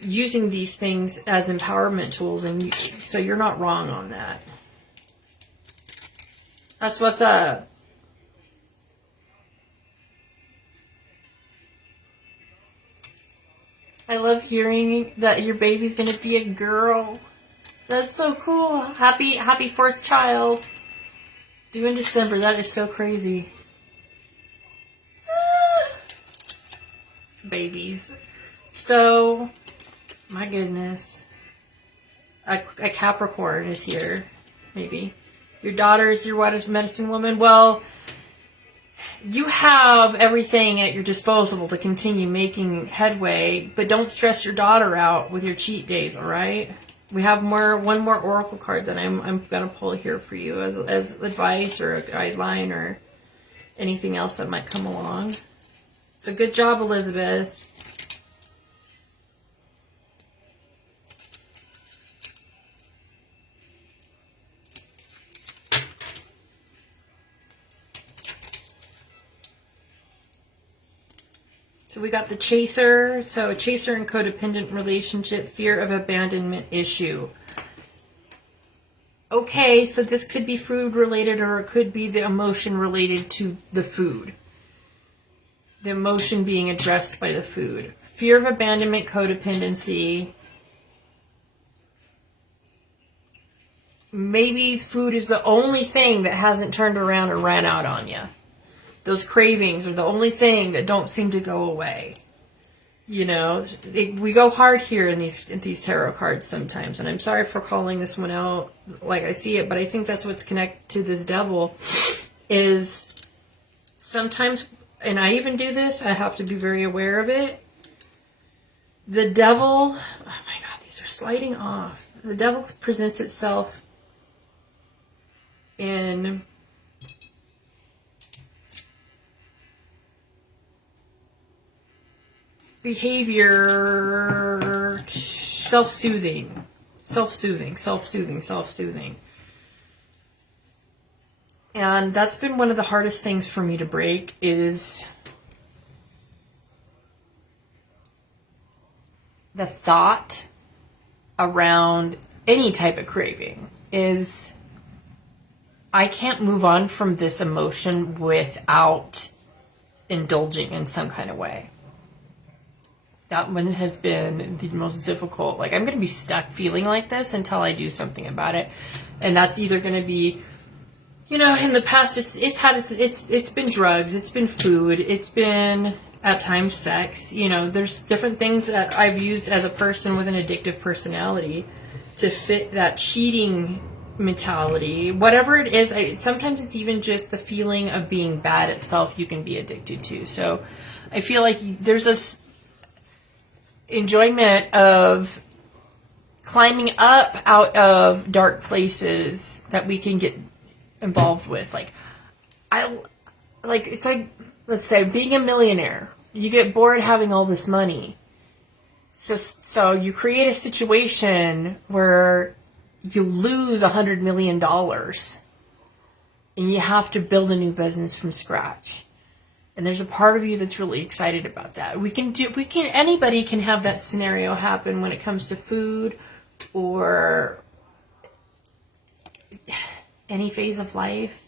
using these things as empowerment tools, and so you're not wrong on that. That's what's up. I love hearing that your baby's gonna be a girl. That's so cool. Happy 4th child. Due in December. That is so crazy. Babies. So, my goodness. A Capricorn is here. Maybe. Your daughter is your water medicine woman. Well, you have everything at your disposal to continue making headway, but don't stress your daughter out with your cheat days, all right? We have one more oracle card that I'm gonna pull here for you as advice or a guideline or anything else that might come along. So good job, Elizabeth. So we got the chaser. So a chaser and codependent relationship, fear of abandonment issue. Okay, so this could be food related, or it could be the emotion related to the food. The emotion being addressed by the food. Fear of abandonment, codependency. Maybe food is the only thing that hasn't turned around or ran out on you. Those cravings are the only thing that don't seem to go away. You know, we go hard here in these tarot cards sometimes, and I'm sorry for calling this one out like I see it, but I think that's what's connected to this devil is sometimes, and I even do this, I have to be very aware of it. The devil, oh my God, these are sliding off. The devil presents itself in behavior, self-soothing. And that's been one of the hardest things for me to break is the thought around any type of craving is I can't move on from this emotion without indulging in some kind of way. That one has been the most difficult. Like, I'm going to be stuck feeling like this until I do something about it. And that's either going to be, you know, in the past, it's been drugs, it's been food, it's been at times sex. You know, there's different things that I've used as a person with an addictive personality to fit that cheating mentality. Whatever it is, sometimes it's even just the feeling of being bad itself you can be addicted to. So I feel like there's this enjoyment of climbing up out of dark places that we can get involved with. It's like, let's say, being a millionaire. You get bored having all this money. So you create a situation where you lose $100 million and you have to build a new business from scratch. And there's a part of you that's really excited about that. Anybody can have that scenario happen when it comes to food or any phase of life.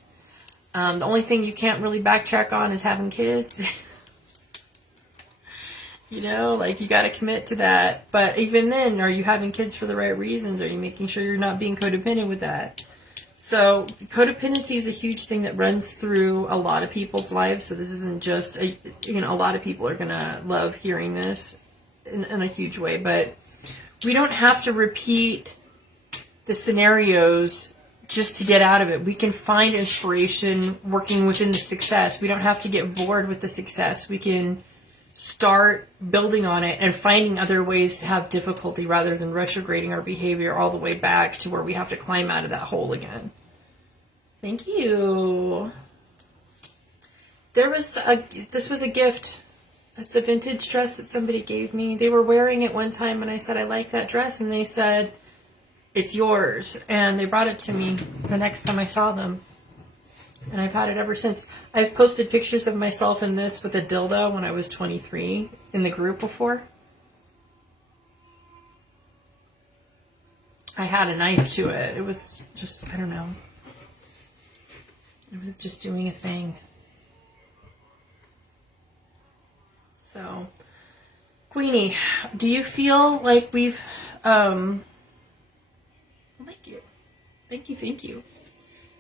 The only thing you can't really backtrack on is having kids. You know, like, you got to commit to that. But even then, are you having kids for the right reasons? Are you making sure you're not being codependent with that? So codependency is a huge thing that runs through a lot of people's lives. So this isn't just, a lot of people are going to love hearing this in a huge way. But we don't have to repeat the scenarios just to get out of it. We can find inspiration working within the success. We don't have to get bored with the success. We can start building on it and finding other ways to have difficulty rather than retrograding our behavior all the way back to where we have to climb out of that hole again. Thank you. This was a gift. It's a vintage dress that somebody gave me. They were wearing it one time and I said, I like that dress. And they said, it's yours. And they brought it to me the next time I saw them. And I've had it ever since. I've posted pictures of myself in this with a dildo when I was 23 in the group before. I had a knife to it. It was just, I don't know. It was just doing a thing. So, Queenie, do you feel like we've, thank you. Thank you.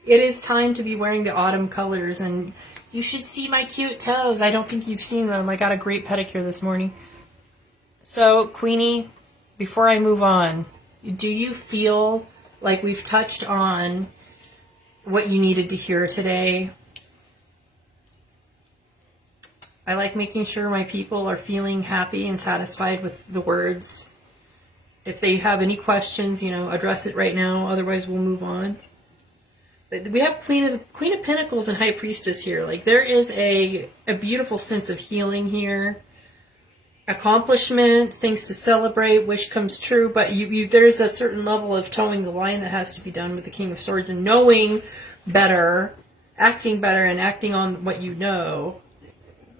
It is time to be wearing the autumn colors, and you should see my cute toes. I don't think you've seen them. I got a great pedicure this morning. So, Queenie, before I move on, do you feel like we've touched on what you needed to hear today? I like making sure my people are feeling happy and satisfied with the words. If they have any questions, address it right now. Otherwise, we'll move on. But we have Queen of Pentacles and High Priestess here. Like, there is a beautiful sense of healing here. Accomplishment, things to celebrate, wish comes true. But there's a certain level of towing the line that has to be done with the King of Swords and knowing better, acting better, and acting on what you know.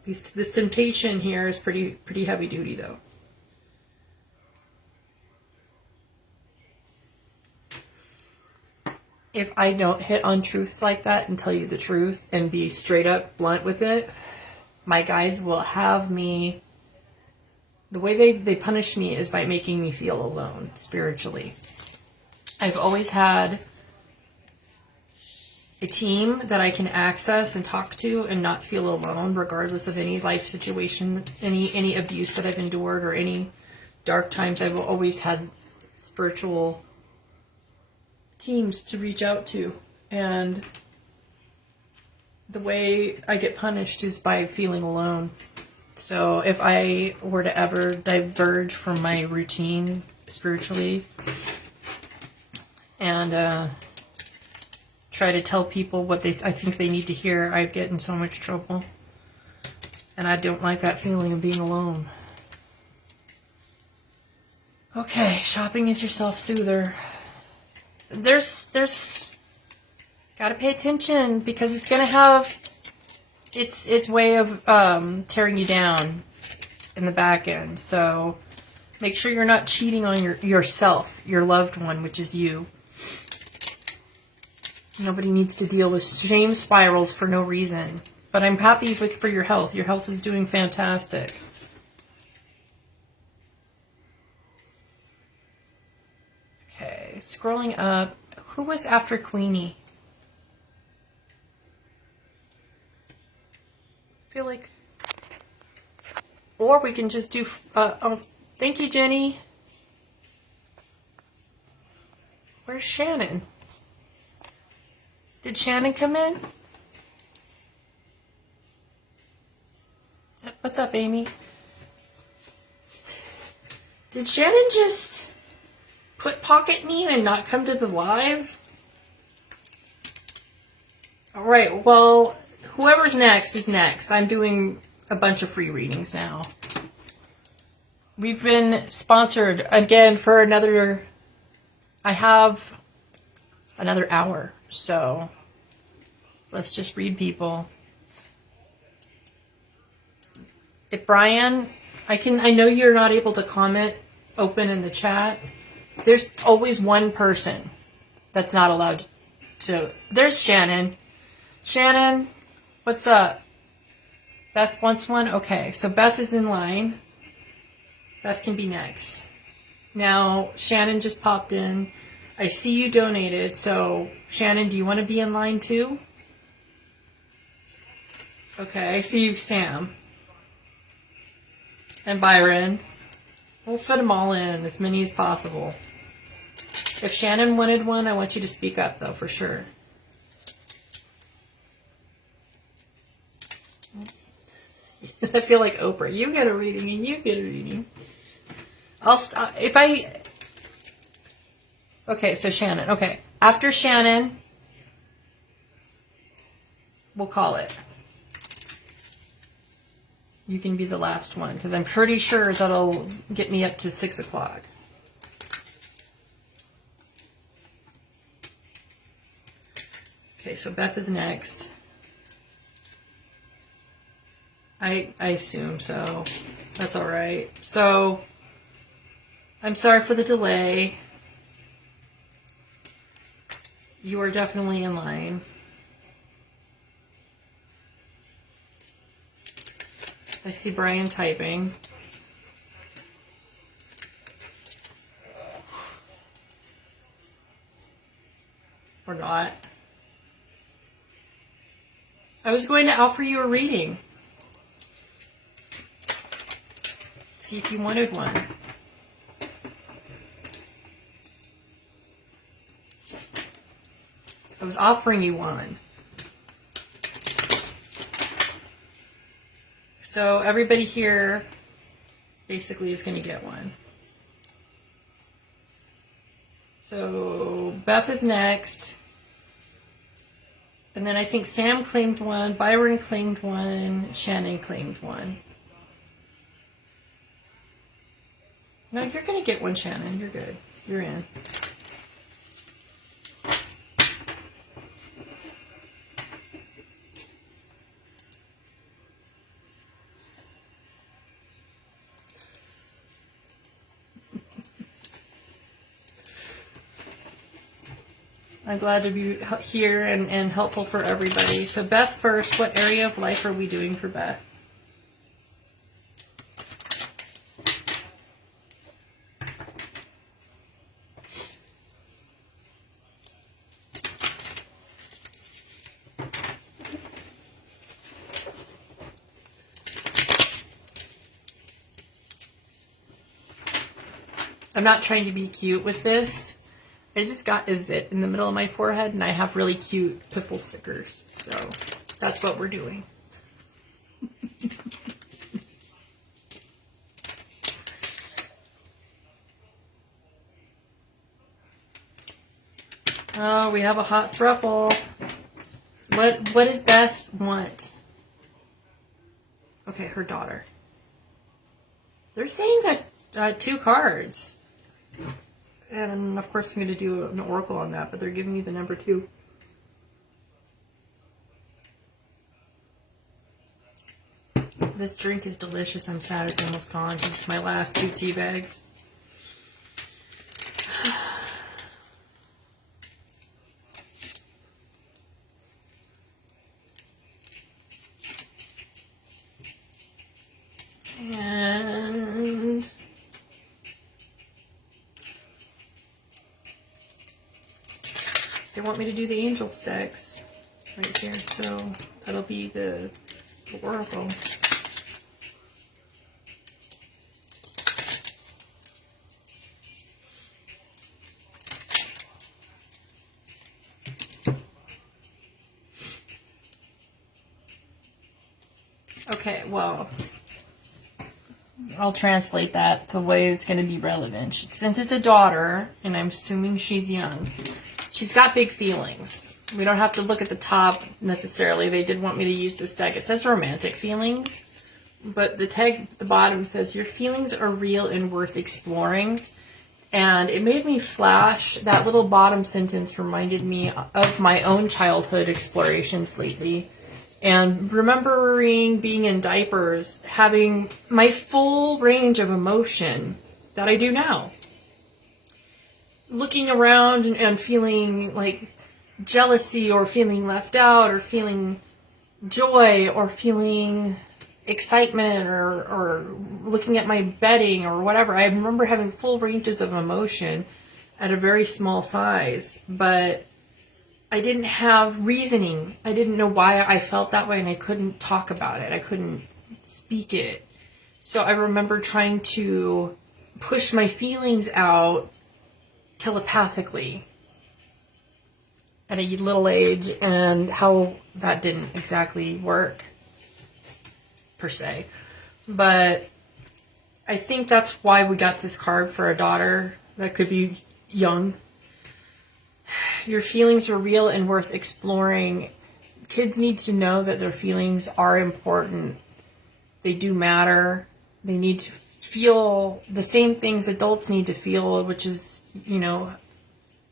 This temptation here is pretty heavy duty though. If I don't hit on truths like that and tell you the truth and be straight up blunt with it, my guides will have me, the way they punish me is by making me feel alone spiritually. I've always had a team that I can access and talk to and not feel alone, regardless of any life situation, any abuse that I've endured or any dark times. I've always had spiritual teams to reach out to, and the way I get punished is by feeling alone. So if I were to ever diverge from my routine spiritually and try to tell people what I think they need to hear, I'd get in so much trouble. And I don't like that feeling of being alone. Okay, shopping is your self-soother. There's gotta pay attention, because it's gonna have its way of tearing you down in the back end. So make sure you're not cheating on yourself, your loved one, which is you. Nobody needs to deal with shame spirals for no reason. But I'm happy for your health. Your health is doing fantastic. Okay, scrolling up. Who was after Queenie? I feel like... Or we can just do... oh, thank you, Jenny. Where's Shannon? Did Shannon come in? What's up, Amy? Did Shannon just put pocket me and not come to the live? Alright, well, whoever's next is next. I'm doing a bunch of free readings now. We've been sponsored again for another... I have another hour, so let's just read people. If Brian, I know you're not able to comment open in the chat. There's always one person that's not allowed to. There's Shannon. Shannon, what's up? Beth wants one? Okay, so Beth is in line. Beth can be next. Now, Shannon just popped in. I see you donated, so Shannon, do you want to be in line too? Okay, I see you, Sam. And Byron. We'll fit them all in, as many as possible. If Shannon wanted one, I want you to speak up, though, for sure. I feel like Oprah. You get a reading and you get a reading. I'll stop. If I... Okay, so Shannon. Okay. After Shannon, we'll call it. You can be the last one, because I'm pretty sure that'll get me up to 6 o'clock. Okay, so Beth is next. I assume so. That's all right. So, I'm sorry for the delay. You are definitely in line. I see Brian typing. Or not. I was going to offer you a reading. See if you wanted one. I was offering you one. So everybody here basically is going to get one. So Beth is next. And then I think Sam claimed one, Byron claimed one, Shannon claimed one. No, you're going to get one, Shannon. You're good. You're in. I'm glad to be here and helpful for everybody. So Beth first, what area of life are we doing for Beth? I'm not trying to be cute with this. I just got a zit in the middle of my forehead and I have really cute pimple stickers. So that's what we're doing. Oh, we have a hot throuple. What does Beth want? Okay, her daughter. They're saying that 2 cards. And of course I'm going to do an oracle on that, but they're giving me the number 2. This drink is delicious. I'm sad it's almost gone because it's my last 2 tea bags. And they want me to do the angel stacks right here, so that'll be the oracle. Okay, well, I'll translate that the way it's going to be relevant. Since it's a daughter, and I'm assuming she's young, she's got big feelings. We don't have to look at the top necessarily. They did want me to use this deck. It says romantic feelings, but the tag at the bottom says your feelings are real and worth exploring. And it made me flash. That little bottom sentence reminded me of my own childhood explorations lately. And remembering being in diapers, having my full range of emotion that I do now. Looking around and feeling like jealousy or feeling left out or feeling joy or feeling excitement or looking at my bedding or whatever. I remember having full ranges of emotion at a very small size, but I didn't have reasoning. I didn't know why I felt that way and I couldn't talk about it. I couldn't speak it. So I remember trying to push my feelings out telepathically at a little age and how that didn't exactly work per se. But I think that's why we got this card for a daughter that could be young. Your feelings are real and worth exploring. Kids need to know that their feelings are important. They do matter. They need to feel the same things adults need to feel, which is, you know,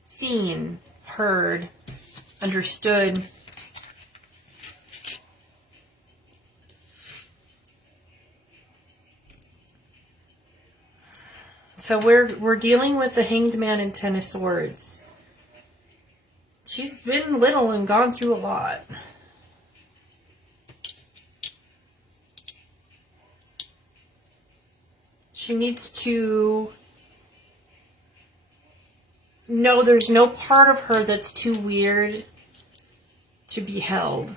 seen, heard, understood. So we're dealing with the Hanged Man and 10 of Swords. She's been little and gone through a lot. She needs to know there's no part of her that's too weird to be held.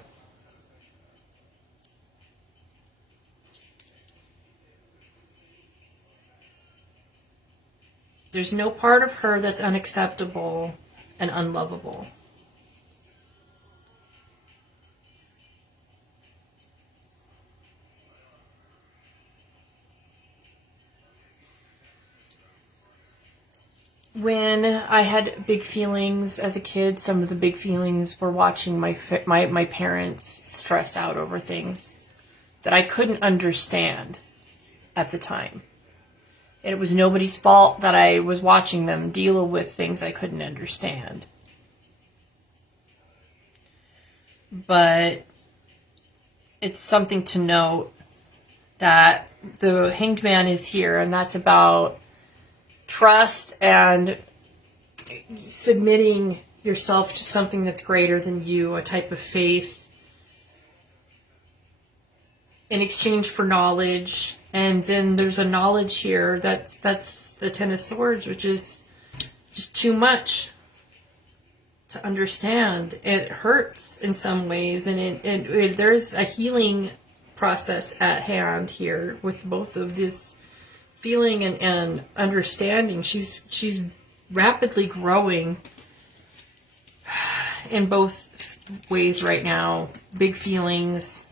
There's no part of her that's unacceptable and unlovable. When I had big feelings as a kid, some of the big feelings were watching my parents stress out over things that I couldn't understand at the time. It was nobody's fault that I was watching them deal with things I couldn't understand. But it's something to note that the Hanged Man is here, and that's about trust and submitting yourself to something that's greater than you, a type of faith in exchange for knowledge. And then there's a knowledge here that's the Ten of Swords, which is just too much to understand. It hurts in some ways, and there's a healing process at hand here with both of this feeling and understanding. She's rapidly growing in both ways right now. Big feelings.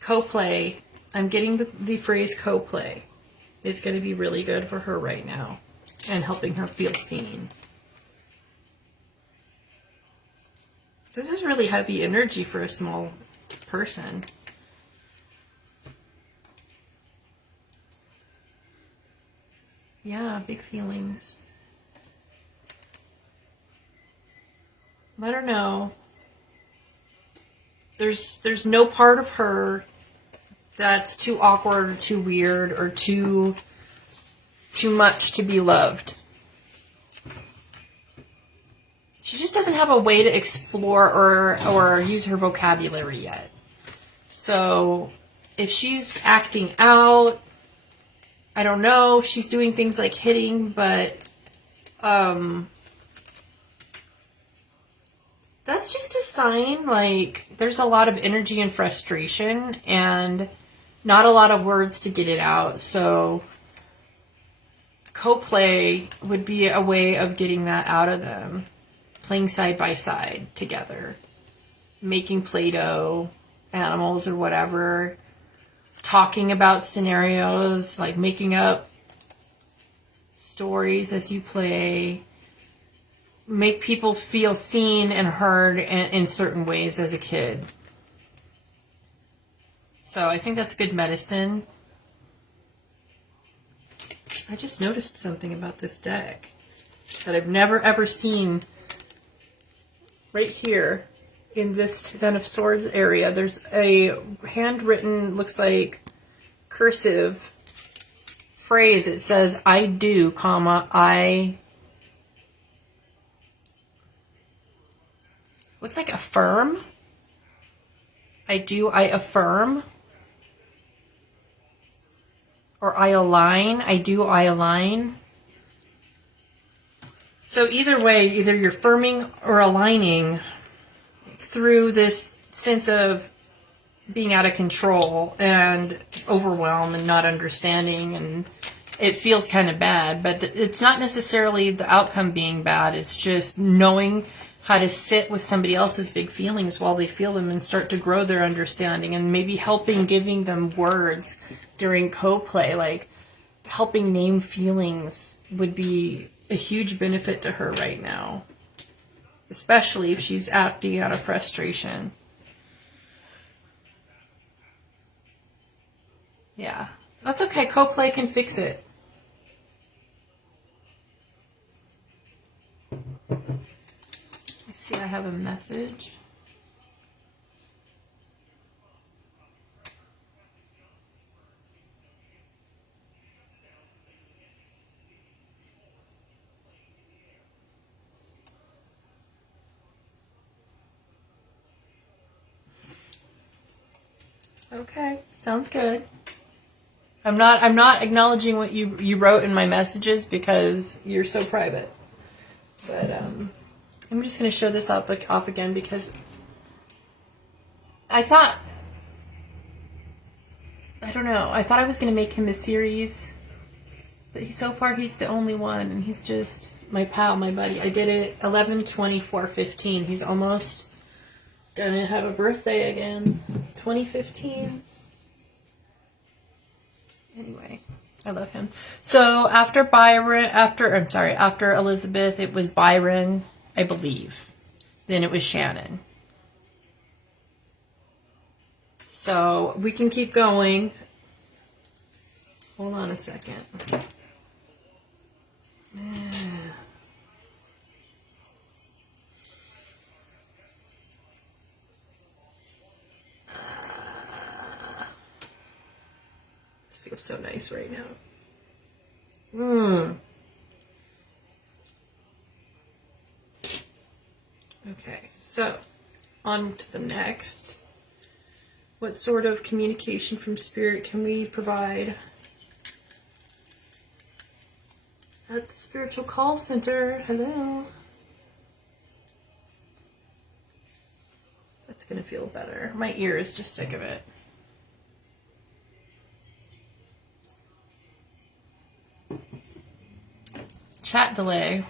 Co-play. I'm getting the phrase co-play is going to be really good for her right now and helping her feel seen. This is really heavy energy for a small person. Yeah, big feelings. Let her know. There's no part of her that's too awkward or too weird or too much to be loved. She just doesn't have a way to explore or use her vocabulary yet. So if she's acting out, I don't know, she's doing things like hitting, but that's just a sign, like, there's a lot of energy and frustration and not a lot of words to get it out. So co-play would be a way of getting that out of them. Playing side by side together. Making Play-Doh, animals or whatever. Talking about scenarios, like making up stories as you play. Make people feel seen and heard in certain ways as a kid. So I think that's good medicine. I just noticed something about this deck that I've never ever seen. Right here in this Ten of Swords area, there's a handwritten, looks like cursive phrase. It says, I do, comma, I... Looks like affirm. I do, I affirm. Or I align. I do, I align. So either way, either you're affirming or aligning through this sense of being out of control and overwhelmed and not understanding, and it feels kind of bad, but it's not necessarily the outcome being bad. It's just knowing how to sit with somebody else's big feelings while they feel them and start to grow their understanding, and maybe helping, giving them words during co-play, like helping name feelings would be a huge benefit to her right now, especially if she's acting out of frustration. Yeah, that's okay. Co-play can fix it. I see I have a message. Okay, sounds good. I'm not acknowledging what you wrote in my messages because you're so private. But I'm just going to show this off again because I thought I was going to make him a series, but so far he's the only one, and he's just my pal, my buddy. I did it 11/24/15. He's almost gonna have a birthday again. 2015. Anyway, I love him. So after Elizabeth, it was Byron, I believe. Then it was Shannon. So we can keep going. Hold on a second. feels so nice right now. Okay, so on to the next. What sort of communication from spirit can we provide at the spiritual call center? Hello. That's gonna feel better. My ear is just sick of it. Chat delay.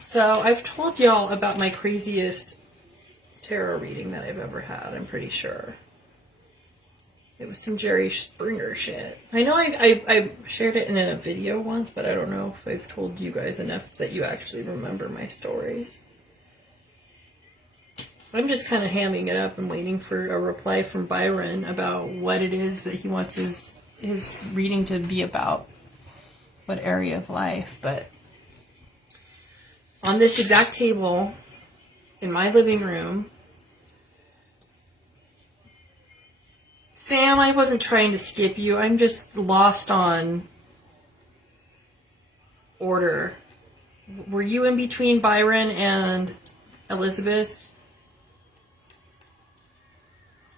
So I've told y'all about my craziest tarot reading that I've ever had, I'm pretty sure. It was some Jerry Springer shit. I know I shared it in a video once, but I don't know if I've told you guys enough that you actually remember my stories. I'm just kind of hamming it up and waiting for a reply from Byron about what it is that he wants his reading to be about. What area of life, but on this exact table in my living room, Sam, I wasn't trying to skip you. I'm just lost on order. Were you in between Byron and Elizabeth?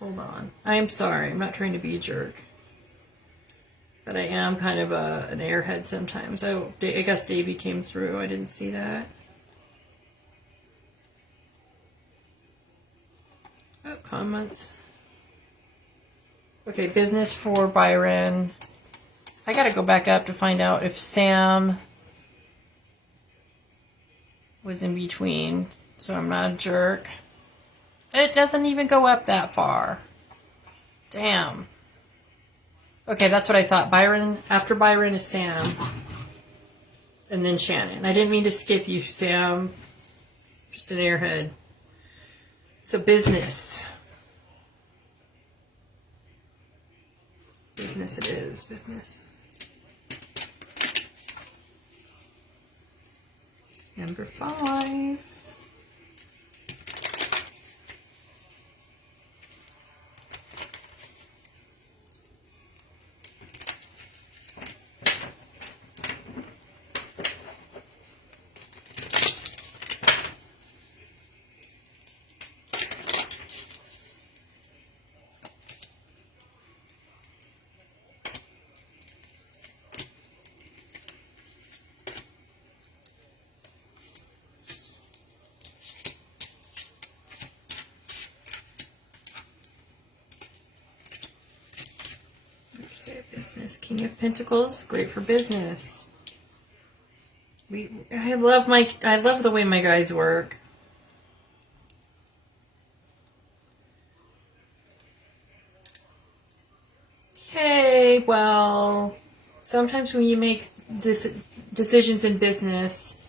Hold on. I am sorry. I'm not trying to be a jerk. But I am kind of an airhead sometimes. I guess Davey came through. I didn't see that. Oh, comments. Okay, business for Byron. I gotta go back up to find out if Sam was in between, so I'm not a jerk. It doesn't even go up that far. Damn. Okay, that's what I thought. Byron, after Byron is Sam, and then Shannon. I didn't mean to skip you, Sam. Just an airhead. So business. Business it is, business. Number 5. Business. King of Pentacles, great for business. I love the way my guys work. Okay, well, sometimes when you make decisions in business,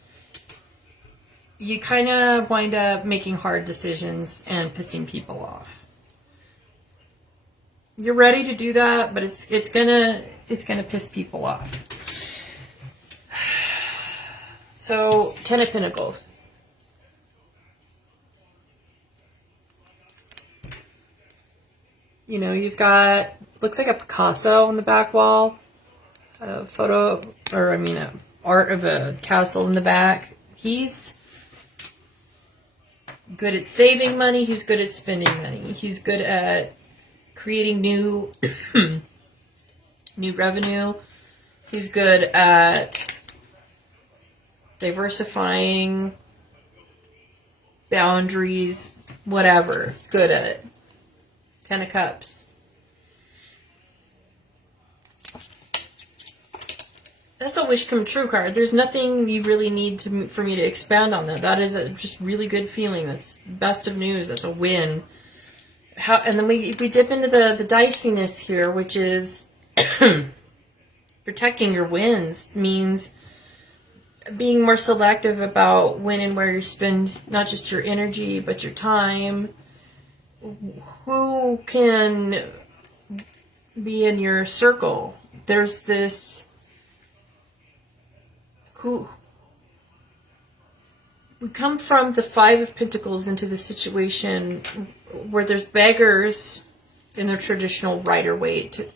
you kind of wind up making hard decisions and pissing people off. You're ready to do that, but it's gonna piss people off. So, 10 of Pentacles. You know, he's got, looks like a Picasso on the back wall. A photo, or I mean, art of a castle in the back. He's good at saving money. He's good at spending money. He's good at creating new new revenue. He's good at diversifying boundaries, whatever. He's good at it. 10 of Cups. That's a wish come true card. There's nothing you really need for me to expound on that. That is a just really good feeling. That's best of news. That's a win. And then we dip into the diciness here, which is protecting your wins means being more selective about when and where you spend not just your energy, but your time. Who can be in your circle? There's this we come from the Five of Pentacles into the situation where there's beggars in their traditional Rider-Waite,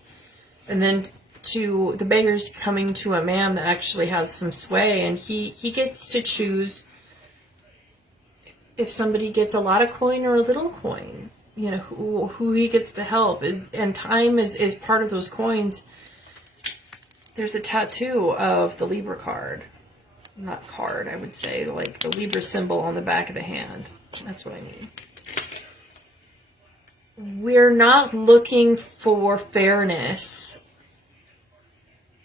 and then to the beggars coming to a man that actually has some sway, and he gets to choose if somebody gets a lot of coin or a little coin, you know, who he gets to help. And time is part of those coins. There's a tattoo of the Libra card. Not card, I would say, like the Libra symbol on the back of the hand. That's what I mean. We're not looking for fairness.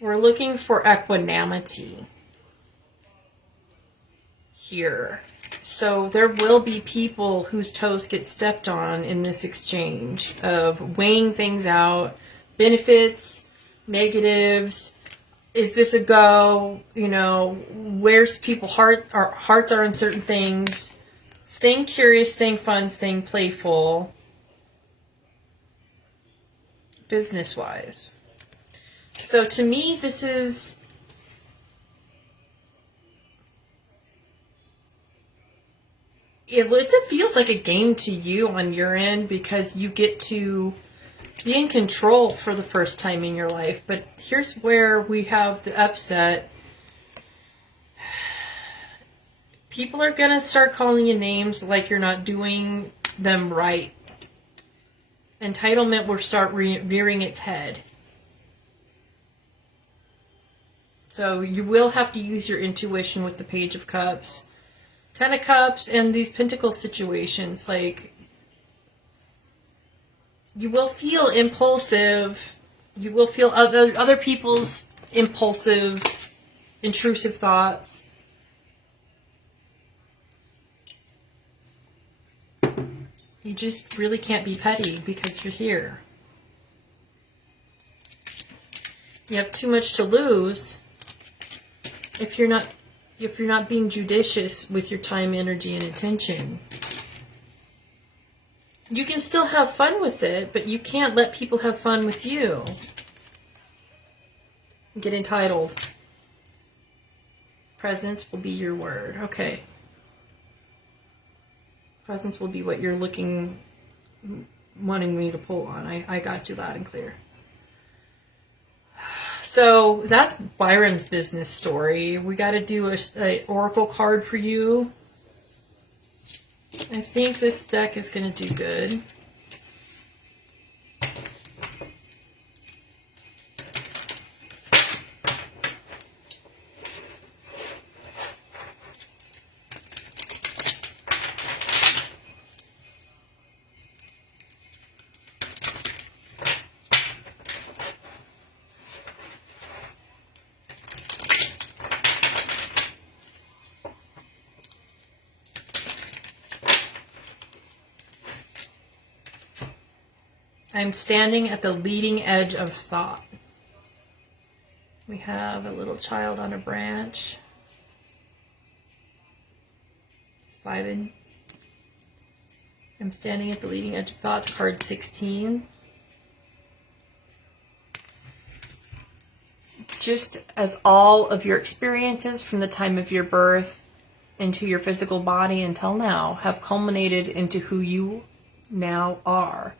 We're looking for equanimity here. So there will be people whose toes get stepped on in this exchange of weighing things out, benefits, negatives. Is this a go? You know, where's people's hearts are in certain things. Staying curious, staying fun, staying playful, business-wise. So to me, this is... It feels like a game to you on your end because you get to be in control for the first time in your life. But here's where we have the upset. People are going to start calling you names like you're not doing them right. Entitlement will start rearing its head. So you will have to use your intuition with the Page of Cups. Ten of Cups and these Pentacle situations, like, you will feel impulsive. You will feel other people's impulsive, intrusive thoughts. You just really can't be petty because you're here. You have too much to lose if you're not being judicious with your time, energy, and attention. You can still have fun with it, but you can't let people have fun with you. Get entitled. Presence will be your word. Okay. Presence will be what you're wanting me to pull on. I got you loud and clear. So that's Byron's business story. We got to do a oracle card for you. I think this deck is going to do good. I'm standing at the leading edge of thought. We have a little child on a branch. It's vibing. I'm standing at the leading edge of thoughts, card 16. Just as all of your experiences from the time of your birth into your physical body until now have culminated into who you now are.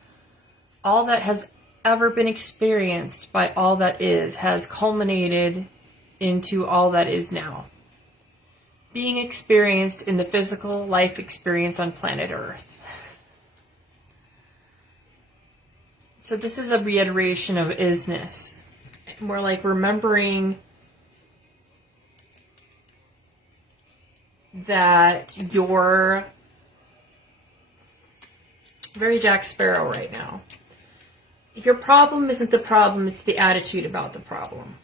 All that has ever been experienced by all that is has culminated into all that is now. Being experienced in the physical life experience on planet Earth. So this is a reiteration of isness. More like remembering that you're very Jack Sparrow right now. Your problem isn't the problem, it's the attitude about the problem.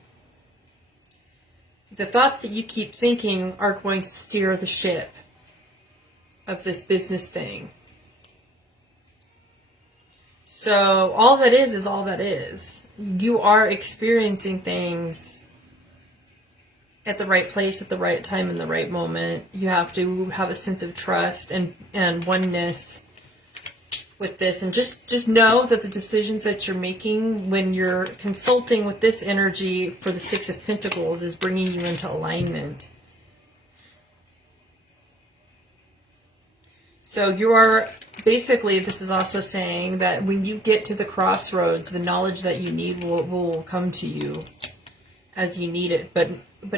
The thoughts that you keep thinking are going to steer the ship of this business thing. So all that is all that is. You are experiencing things at the right place, at the right time, in the right moment. You have to have a sense of trust and oneness with this, and just know that the decisions that you're making when you're consulting with this energy for the Six of Pentacles is bringing you into alignment. So you are, basically, this is also saying that when you get to the crossroads, the knowledge that you need will come to you as you need it, but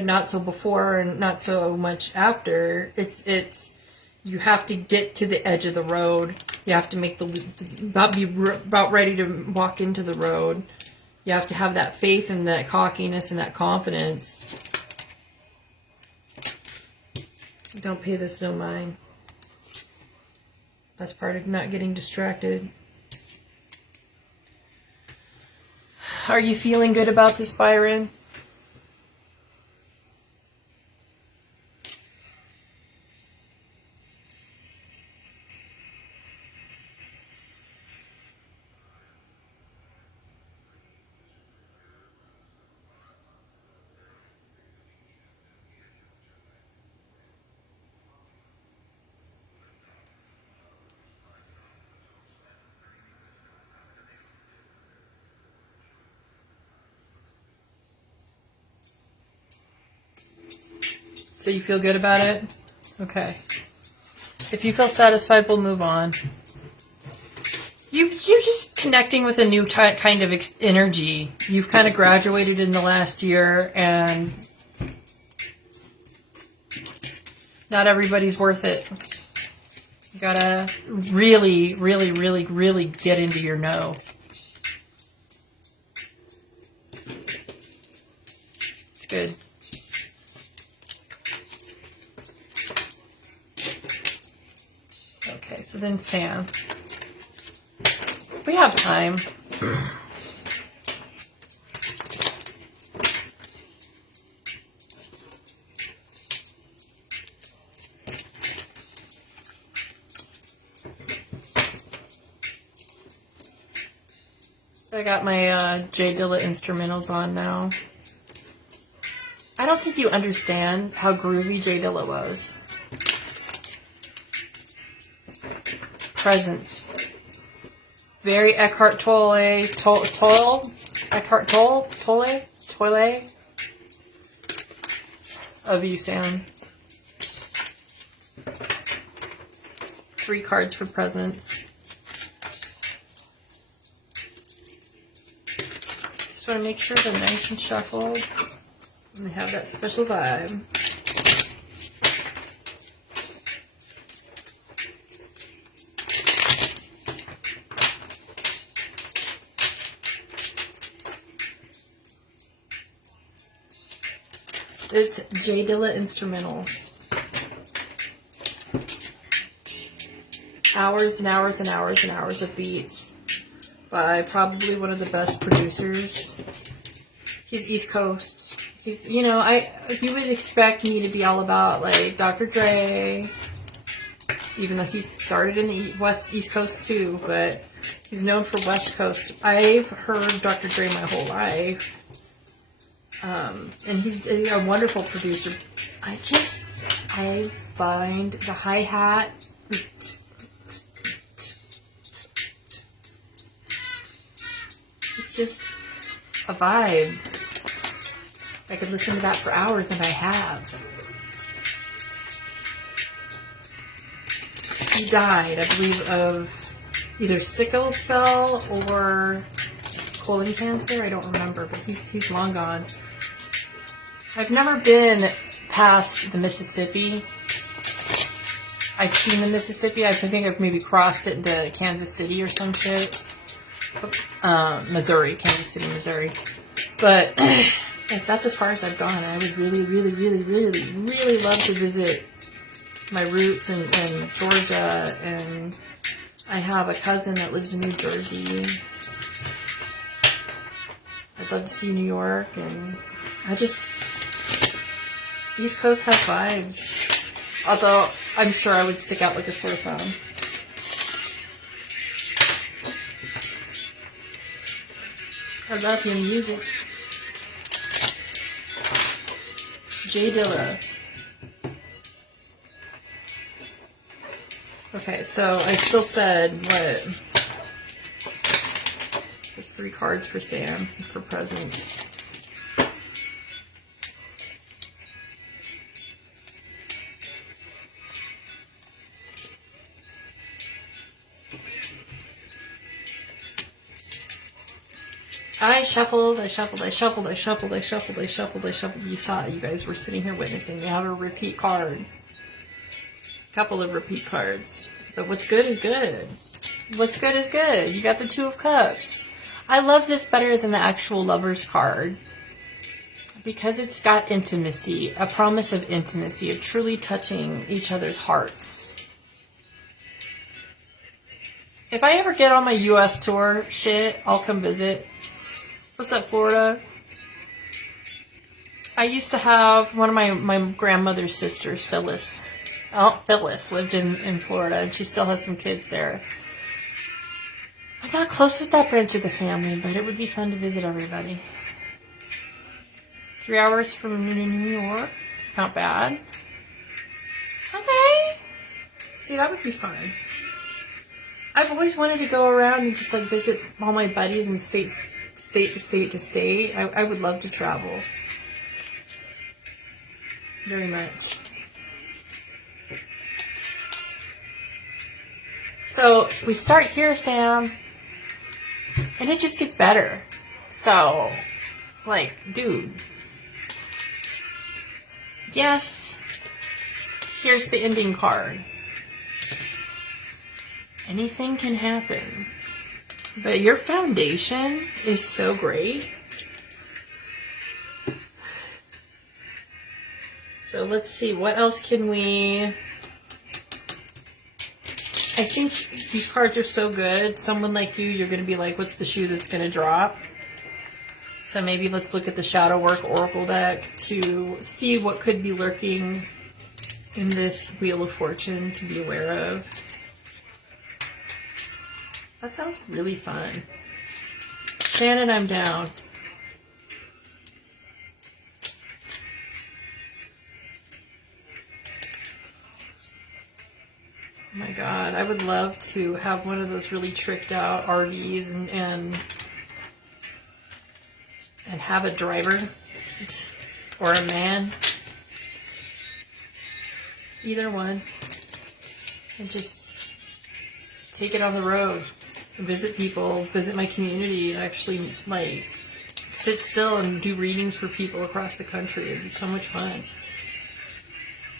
not so before and not so much after. It's you have to get to the edge of the road. You have to make about ready to walk into the road. You have to have that faith and that cockiness and that confidence. Don't pay this no mind. That's part of not getting distracted. Are you feeling good about this, Byron? So you feel good about it? Okay. If you feel satisfied, we'll move on. You're just connecting with a new kind of energy. You've kind of graduated in the last year, and not everybody's worth it. You gotta really, really, really, really get into your know. It's good. Okay, so then Sam. We have time. I got my J Dilla instrumentals on now. I don't think you understand how groovy J Dilla was. Presence. Very Eckhart Tolle of you, Sam. 3 cards for presence. Just want to make sure they're nice and shuffled and they have that special vibe. It's J Dilla instrumentals. Hours and hours and hours and hours of beats by probably one of the best producers. He's East Coast. He's, you know, you would expect me to be all about like Dr. Dre, even though he started in the East Coast too, but he's known for West Coast. I've heard Dr. Dre my whole life. And he's a wonderful producer. I find the hi-hat, it's just a vibe. I could listen to that for hours, and I have. He died, I believe, of either sickle cell or colon cancer. I don't remember, but he's long gone. I've never been past the Mississippi. I've seen the Mississippi. I think I've maybe crossed it into Kansas City or some shit. Missouri. Kansas City, Missouri. But that's as far as I've gone. I would really, really, really, really, really love to visit my roots in Georgia. And I have a cousin that lives in New Jersey. I'd love to see New York. And East Coast has vibes. Although, I'm sure I would stick out like a sore thumb. I love your music. J Dilla. Okay, so I still said what? There's 3 cards for Sam for presents. I shuffled, I shuffled, I shuffled, I shuffled, I shuffled, I shuffled, I shuffled. You saw it. You guys were sitting here witnessing. We have a repeat card. A couple of repeat cards. But what's good is good. What's good is good. You got the Two of Cups. I love this better than the actual Lover's card because it's got intimacy, a promise of intimacy, of truly touching each other's hearts. If I ever get on my U.S. tour shit, I'll come visit. What's up, Florida? I used to have one of my grandmother's sisters, Phyllis. Oh, Phyllis lived in Florida, and she still has some kids there. I'm not close with that branch of the family, but it would be fun to visit everybody. 3 hours from New York. Not bad. Okay. See, that would be fun. I've always wanted to go around and just like visit all my buddies in state to state to state. I would love to travel. Very much. So we start here, Sam, and it just gets better. So, like, dude. Yes, here's the ending card. Anything can happen. But your foundation is so great. So let's see, what else can we... I think these cards are so good. Someone like you, you're going to be like, what's the shoe that's going to drop? So maybe let's look at the Shadow Work Oracle deck to see what could be lurking in this Wheel of Fortune to be aware of. That sounds really fun. Shannon, I'm down. Oh my God, I would love to have one of those really tricked out RVs and have a driver or a man, either one, and just take it on the road, visit people, visit my community, actually like sit still and do readings for people across the country. It'd be so much fun.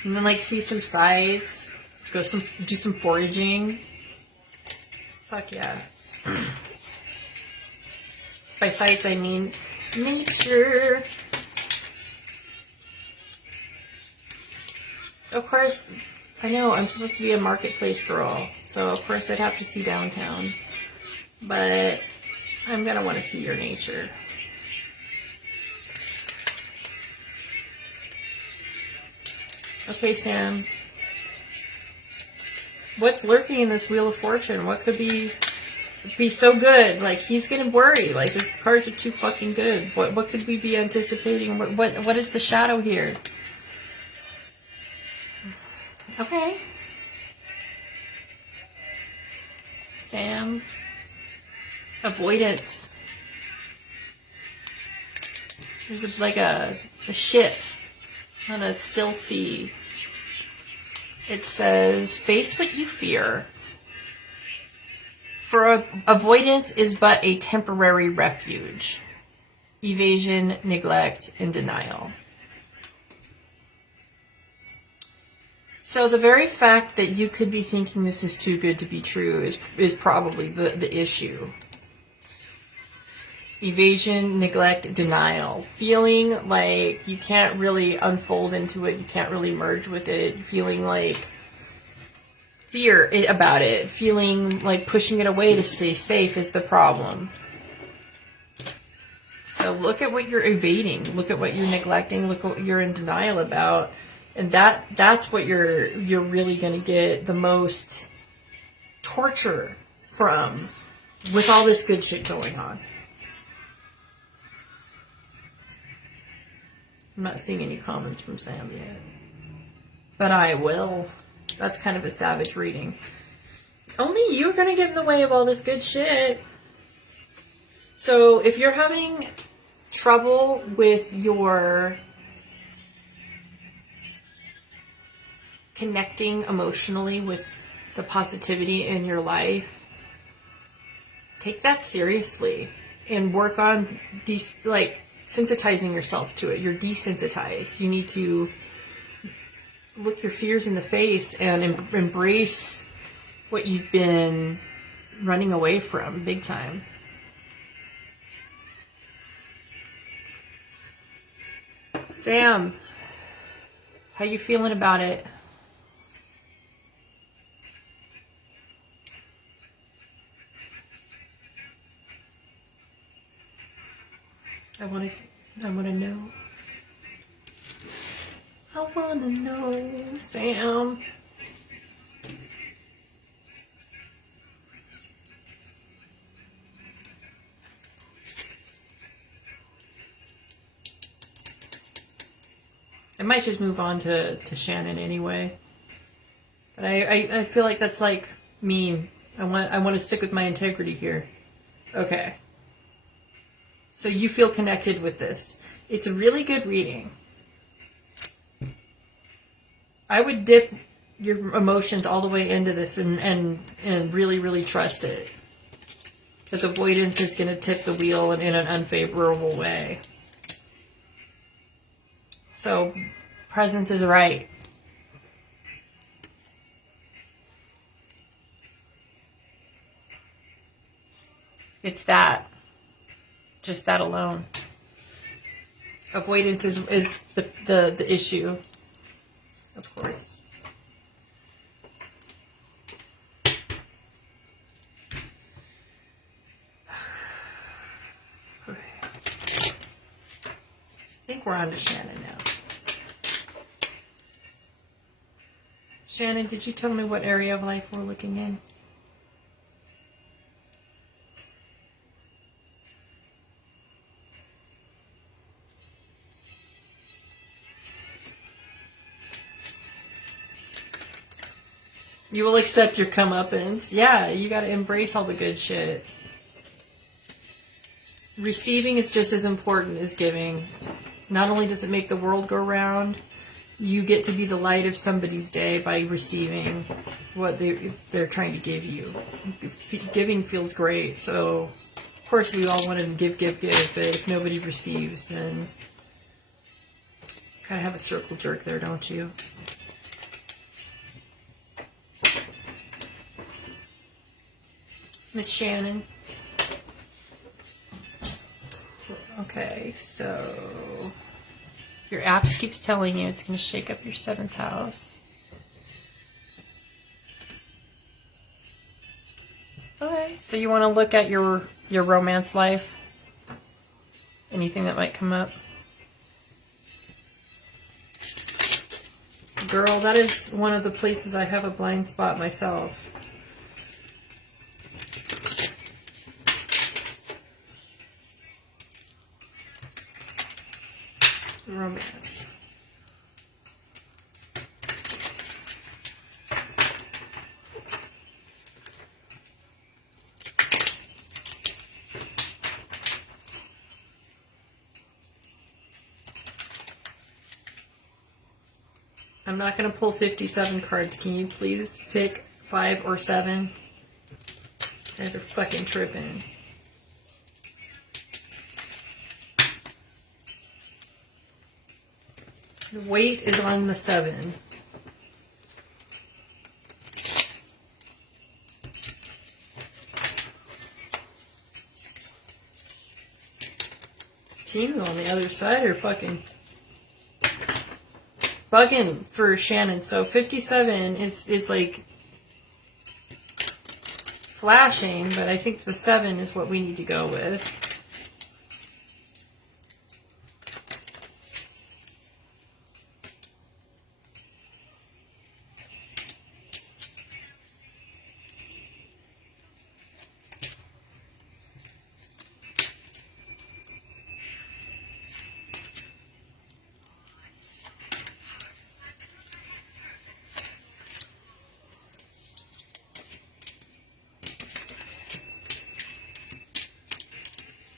And then like see some sites, do some foraging. Fuck yeah. By sites I mean nature. Of course, I know I'm supposed to be a marketplace girl, so of course I'd have to see downtown. But I'm gonna want to see your nature. Okay, Sam. What's lurking in this Wheel of Fortune? What could be so good? Like, he's gonna worry. Like, his cards are too fucking good. What could we be anticipating? What is the shadow here? Okay. Sam. Avoidance. There's like a ship on a still sea. It says, face what you fear. For avoidance is but a temporary refuge. Evasion, neglect, and denial. So the very fact that you could be thinking this is too good to be true is probably the issue. Evasion, neglect, denial. Feeling like you can't really unfold into it. You can't really merge with it. Feeling like fear about it. Feeling like pushing it away to stay safe is the problem. So look at what you're evading. Look at what you're neglecting. Look at what you're in denial about. And that's what you're really going to get the most torture from with all this good shit going on. I'm not seeing any comments from Sam yet. But I will. That's kind of a savage reading. Only you're going to get in the way of all this good shit. So if you're having trouble with your connecting emotionally with the positivity in your life, take that seriously. and work on like sensitizing yourself to it. You're desensitized. You need to look your fears in the face and embrace what you've been running away from big time. Sam, how you feeling about it? I want to know. I want to know, Sam. I might just move on to Shannon anyway. But I feel like that's like mean. I want to stick with my integrity here. Okay. So you feel connected with this. It's a really good reading. I would dip your emotions all the way into this and really, really trust it. Because avoidance is going to tip the wheel in an unfavorable way. So, presence is right. It's that. Just that alone. Avoidance is the issue, of course. Okay. I think we're on to Shannon now. Shannon, did you tell me what area of life we're looking in? You will accept your comeuppance. Yeah, you got to embrace all the good shit. Receiving is just as important as giving. Not only does it make the world go round, you get to be the light of somebody's day by receiving what they're trying to give you. Giving feels great, so of course we all want to give, but if nobody receives, then kind of have a circle jerk there, don't you? Miss Shannon. Okay, so your app keeps telling you it's going to shake up your 7th house. Okay, so you want to look at your romance life? Anything that might come up? Girl, that is one of the places I have a blind spot myself. Romance. I'm not going to pull 57 cards. Can you please pick 5 or 7? You guys are fucking tripping. The weight is on the 7. Teams on the other side are fucking bugging for Shannon. So 57 is like flashing, but I think the 7 is what we need to go with.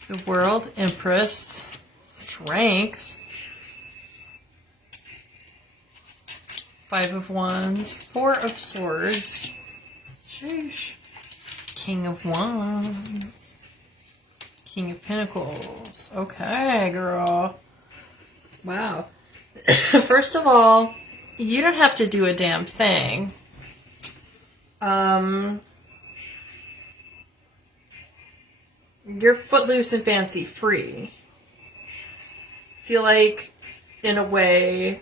The World, Empress, Strength, 5 of Wands, 4 of Swords, sheesh, King of Wands, King of Pentacles. Okay, girl. Wow. First of all, you don't have to do a damn thing. You're footloose and fancy free. Feel like, in a way,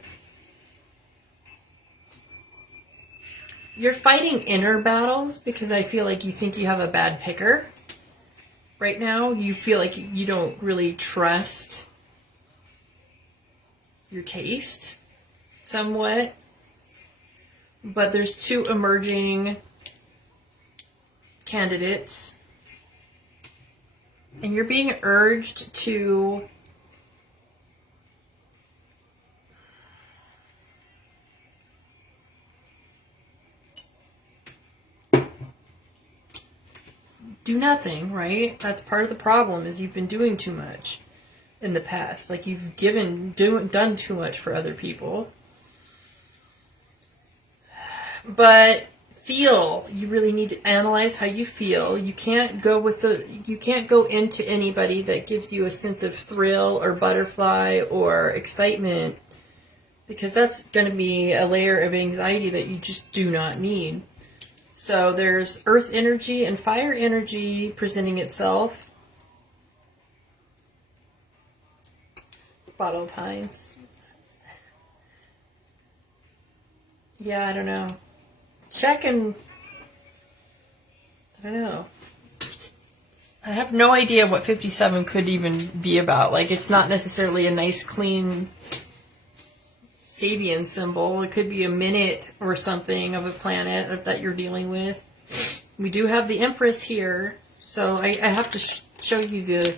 you're fighting inner battles because I feel like you think you have a bad picker right now. You feel like you don't really trust your taste somewhat. But there's two emerging candidates. And you're being urged to do nothing, right? That's part of the problem, is you've been doing too much in the past. Like, you've done too much for other people. But you really need to analyze how you feel. You can't go into anybody that gives you a sense of thrill or butterfly or excitement, because that's going to be a layer of anxiety that you just do not need. So there's earth energy and fire energy presenting itself. Bottle of Pines. Yeah, I don't know. Check and... I don't know. I have no idea what 57 could even be about. Like, it's not necessarily a nice, clean Sabian symbol. It could be a minute or something of a planet that you're dealing with. We do have the Empress here, so I have to show you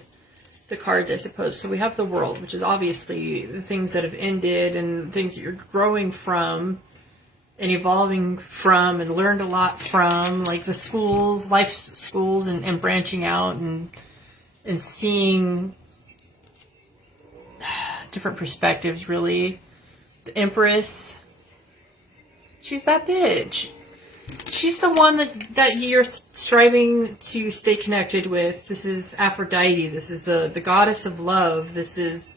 the cards, I suppose. So we have the World, which is obviously the things that have ended and things that you're growing from and evolving from and learned a lot from, like the schools, life schools, and branching out and seeing different perspectives, really. The Empress, she's that bitch. She's the one that you're striving to stay connected with. This is Aphrodite. This is the goddess of love. This is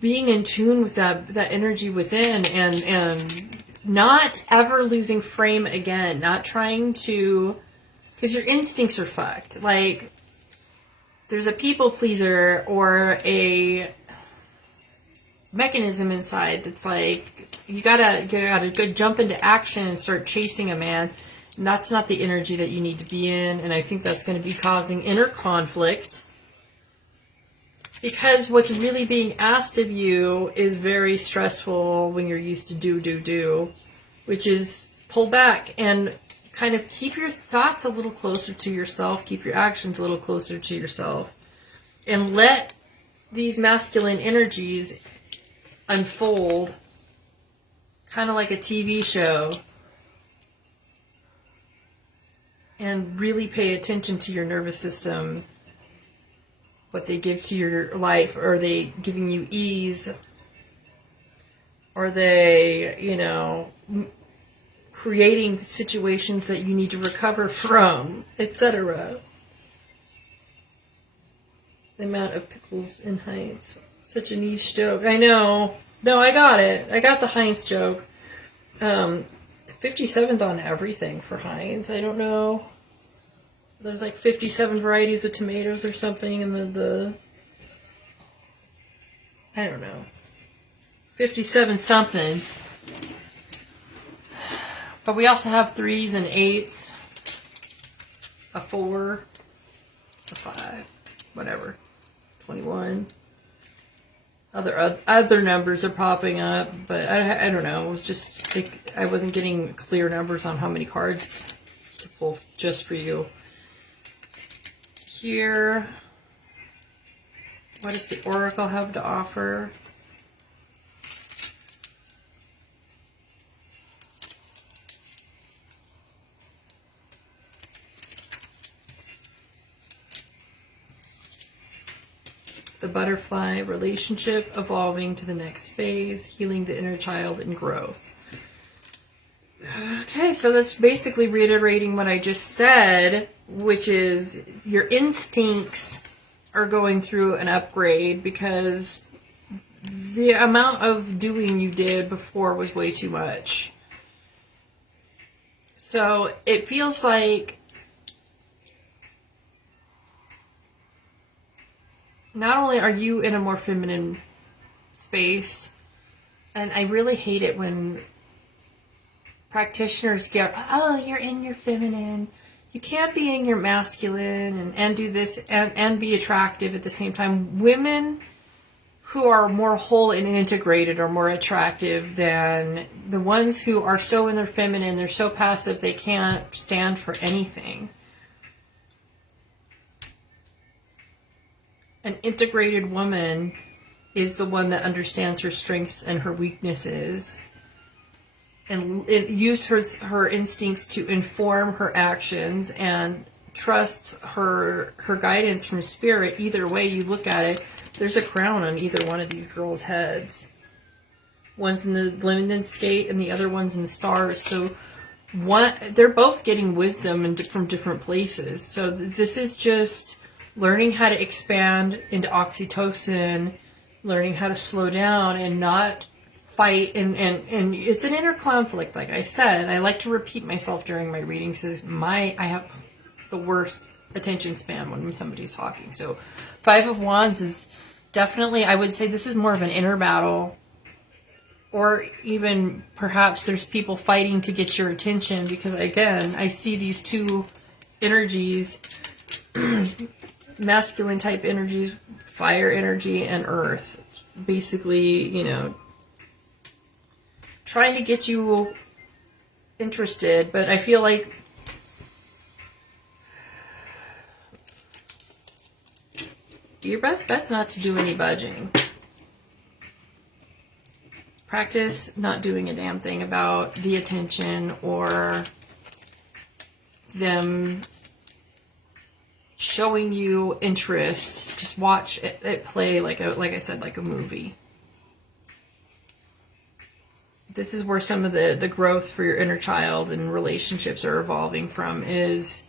being in tune with that energy within and not ever losing frame again. Not trying to, because your instincts are fucked. Like, there's a people pleaser or a mechanism inside that's like, you gotta go jump into action and start chasing a man, and that's not the energy that you need to be in. And I think that's going to be causing inner conflict, because what's really being asked of you is very stressful when you're used to do, which is pull back and kind of keep your thoughts a little closer to yourself, keep your actions a little closer to yourself, and let these masculine energies unfold kind of like a TV show, and really pay attention to your nervous system, what they give to your life. Are they giving you ease? Are they, creating situations that you need to recover from, etc.? The amount of pickles in Heinz. Such a niche joke. I know. No, I got it. I got the Heinz joke. 57's on everything for Heinz. I don't know. There's like 57 varieties of tomatoes or something, and the I don't know. 57 something. But we also have 3s and 8s. A 4. A 5. Whatever. 21. Other numbers are popping up, but I don't know. It was just like I wasn't getting clear numbers on how many cards to pull just for you. Here, what does the Oracle have to offer? The butterfly relationship, evolving to the next phase, healing the inner child, and growth. Okay, so that's basically reiterating what I just said, which is your instincts are going through an upgrade because the amount of doing you did before was way too much. So it feels like not only are you in a more feminine space, and I really hate it when practitioners get, oh, you're in your feminine. You can't be in your masculine and do this and be attractive at the same time. Women who are more whole and integrated are more attractive than the ones who are so in their feminine, they're so passive, they can't stand for anything. An integrated woman is the one that understands her strengths and her weaknesses and use her instincts to inform her actions and trusts her guidance from spirit. Either way you look at it, there's a crown on either one of these girls' heads. One's in the Lemon Skate and the other one's in Stars. So they're both getting wisdom from different places. So this is just learning how to expand into oxytocin, learning how to slow down and not fight, and it's an inner conflict. Like I said, I like to repeat myself during my readings because I have the worst attention span when somebody's talking. So 5 of Wands is definitely, I would say this is more of an inner battle, or even perhaps there's people fighting to get your attention, because again, I see these two energies, masculine type energies, fire energy and earth, basically, you know, trying to get you interested. But I feel like your best bet's not to do any budging. Practice not doing a damn thing about the attention or them showing you interest. Just watch it play like I said, like a movie. This is where some of the growth for your inner child and relationships are evolving from, is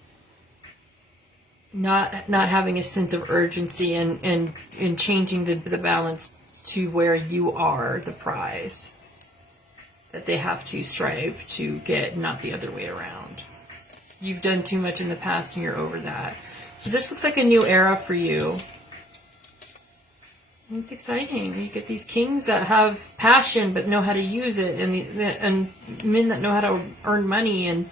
not having a sense of urgency and changing the balance to where you are the prize that they have to strive to get, not the other way around. You've done too much in the past and you're over that. So this looks like a new era for you. And it's exciting. You get these kings that have passion but know how to use it, and men that know how to earn money and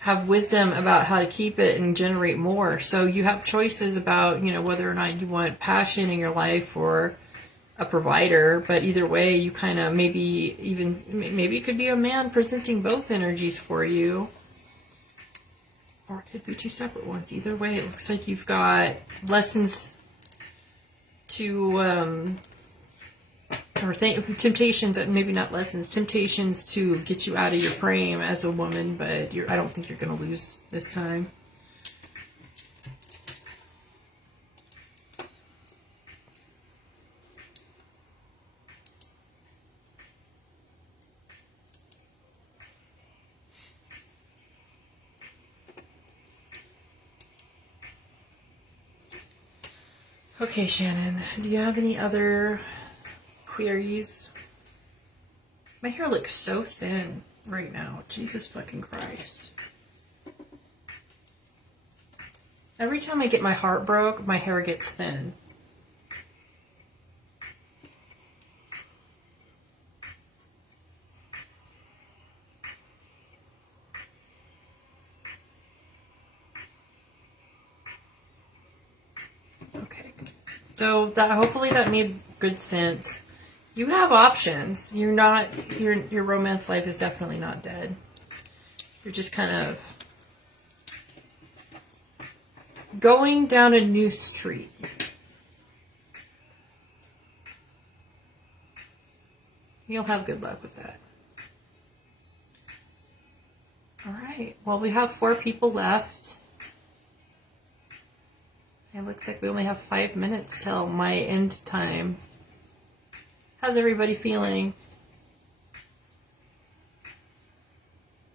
have wisdom about how to keep it and generate more. So you have choices about, you know, whether or not you want passion in your life or a provider. But either way, you kind of maybe it could be a man presenting both energies for you, or it could be two separate ones. Either way, it looks like you've got lessons to temptations, maybe not lessons, temptations to get you out of your frame as a woman, but I don't think you're going to lose this time. Okay, Shannon, do you have any other queries? My hair looks so thin right now. Jesus fucking Christ. Every time I get my heart broke, my hair gets thin. Okay. So hopefully that made good sense. You have options. You're not, your romance life is definitely not dead. You're just kind of going down a new street. You'll have good luck with that. All right. Well, we have 4 people left. It looks like we only have 5 minutes till my end time. How's everybody feeling?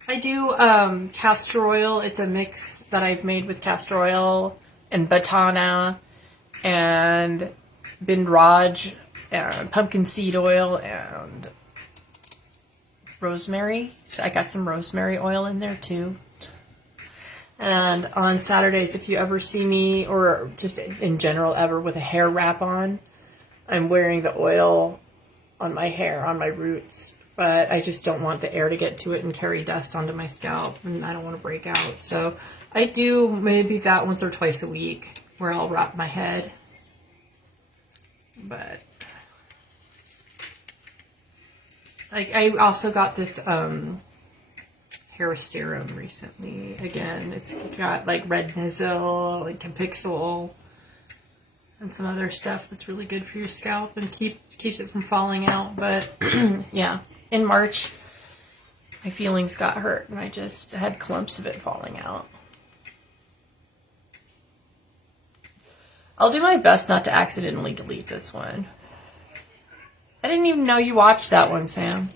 I do castor oil. It's a mix that I've made with castor oil, and batana and binraj and pumpkin seed oil and rosemary. So I got some rosemary oil in there too. And on Saturdays, if you ever see me, or just in general ever, with a hair wrap on, I'm wearing the oil on my hair, on my roots. But I just don't want the air to get to it and carry dust onto my scalp, and I don't want to break out. So I do maybe that once or twice a week, where I'll wrap my head. But I also got this hair serum recently. Again, it's got like red Nizzle, like Capixyl, and some other stuff that's really good for your scalp and keeps it from falling out. But yeah, in March, my feelings got hurt and I just had clumps of it falling out. I'll do my best not to accidentally delete this one. I didn't even know you watched that one, Sam.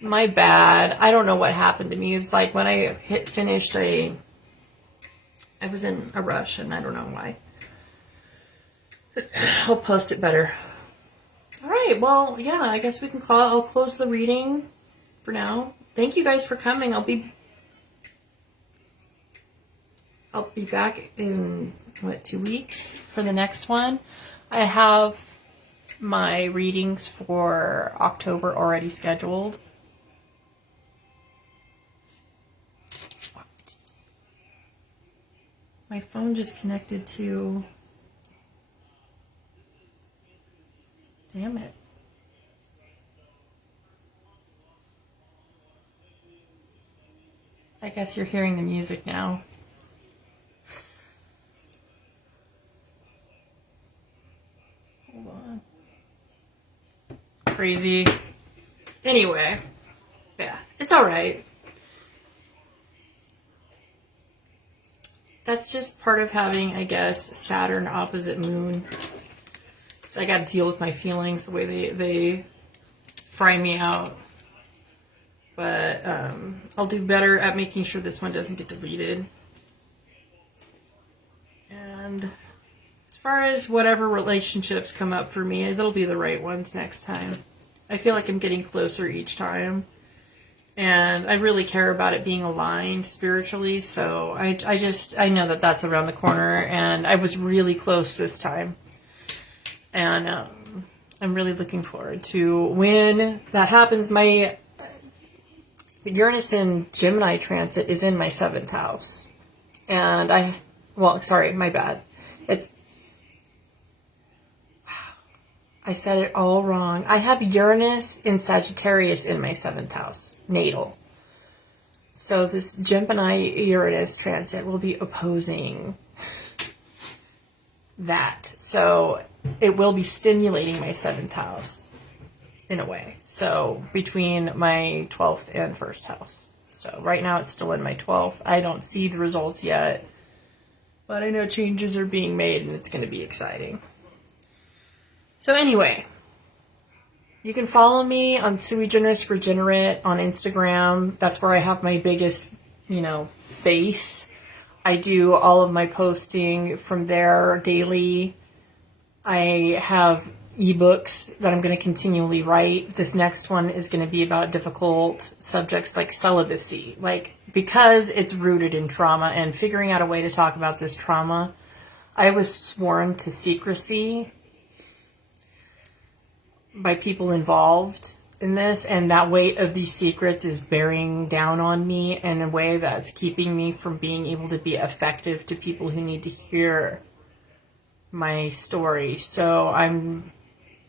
My bad. I don't know what happened to me. It's like when I finished I was in a rush and I don't know why. I'll post it better. All right. Well, yeah, I guess we can I'll close the reading for now. Thank you guys for coming. I'll be back in 2 weeks for the next one. I have my readings for October already scheduled. My phone just connected to... Damn it. I guess you're hearing the music now. Hold on. Crazy. Anyway. Yeah, it's alright. That's just part of having, I guess, Saturn opposite Moon. So I got to deal with my feelings the way they fry me out. But I'll do better at making sure this one doesn't get deleted. And as far as whatever relationships come up for me, it'll be the right ones next time. I feel like I'm getting closer each time. And I really care about it being aligned spiritually, so I know that that's around the corner, and I was really close this time. And I'm really looking forward to when that happens. The Uranus in Gemini transit is in my 7th house. And my bad. I said it all wrong. I have Uranus in Sagittarius in my 7th house, natal. So this Gemini-Uranus transit will be opposing that. So it will be stimulating my 7th house in a way. So between my 12th and 1st house. So right now it's still in my 12th. I don't see the results yet, but I know changes are being made and it's going to be exciting. So anyway, you can follow me on SuigenerisRegenerate on Instagram. That's where I have my biggest, base. I do all of my posting from there daily. I have ebooks that I'm going to continually write. This next one is going to be about difficult subjects like celibacy, because it's rooted in trauma and figuring out a way to talk about this trauma. I was sworn to secrecy by people involved in this, and that weight of these secrets is bearing down on me in a way that's keeping me from being able to be effective to people who need to hear my story. So I'm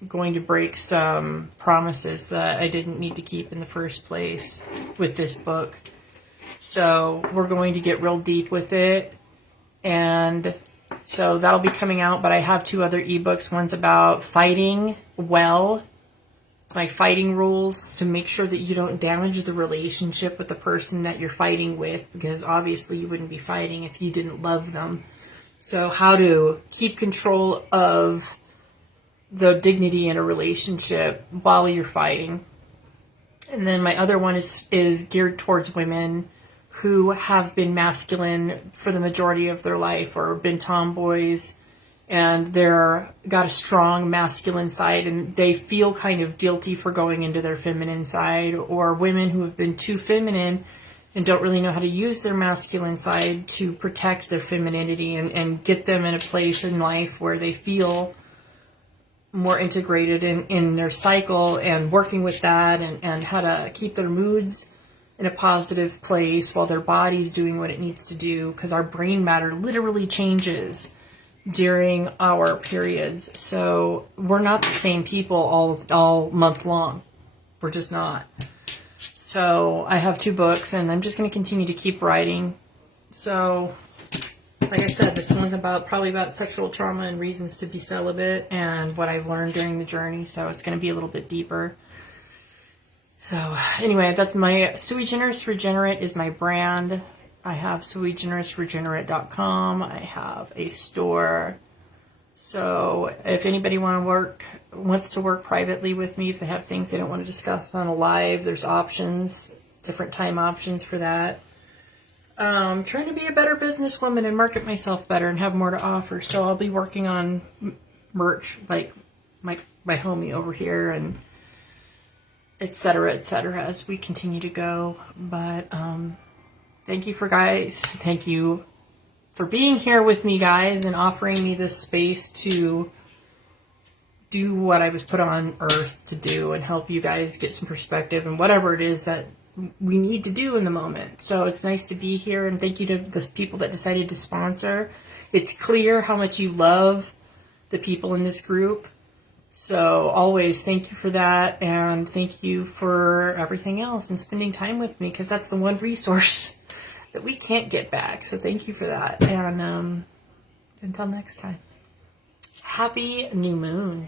going to break some promises that I didn't need to keep in the first place with this book. So we're going to get real deep with it, and so that'll be coming out. But I have 2 other ebooks. One's about fighting well. It's my fighting rules to make sure that you don't damage the relationship with the person that you're fighting with, because obviously you wouldn't be fighting if you didn't love them. So how to keep control of the dignity in a relationship while you're fighting. And then my other one is geared towards women who have been masculine for the majority of their life or been tomboys, and they're got a strong masculine side and they feel kind of guilty for going into their feminine side, or women who have been too feminine and don't really know how to use their masculine side to protect their femininity and get them in a place in life where they feel more integrated in their cycle, and working with that and how to keep their moods in a positive place while their body's doing what it needs to do, because our brain matter literally changes during our periods. So we're not the same people all month long. We're just not. So I have 2 books and I'm just going to continue to keep writing. So like I said, this one's probably about sexual trauma and reasons to be celibate and what I've learned during the journey. So it's going to be a little bit deeper. So anyway, that's my SuigenerisRegenerate is my brand. I have SuigenerisRegenerate.com. I have a store. So if anybody wants to work privately with me, if they have things they don't want to discuss on a live, there's options, different time options for that. Trying to be a better businesswoman and market myself better and have more to offer. So I'll be working on merch like my homie over here and et cetera, as we continue to go. But thank you for being here with me, guys, and offering me this space to do what I was put on earth to do and help you guys get some perspective and whatever it is that we need to do in the moment. So it's nice to be here, and thank you to the people that decided to sponsor. It's clear how much you love the people in this group. So always thank you for that, and thank you for everything else and spending time with me, because that's the one resource that we can't get back. So thank you for that, and until next time, happy new moon.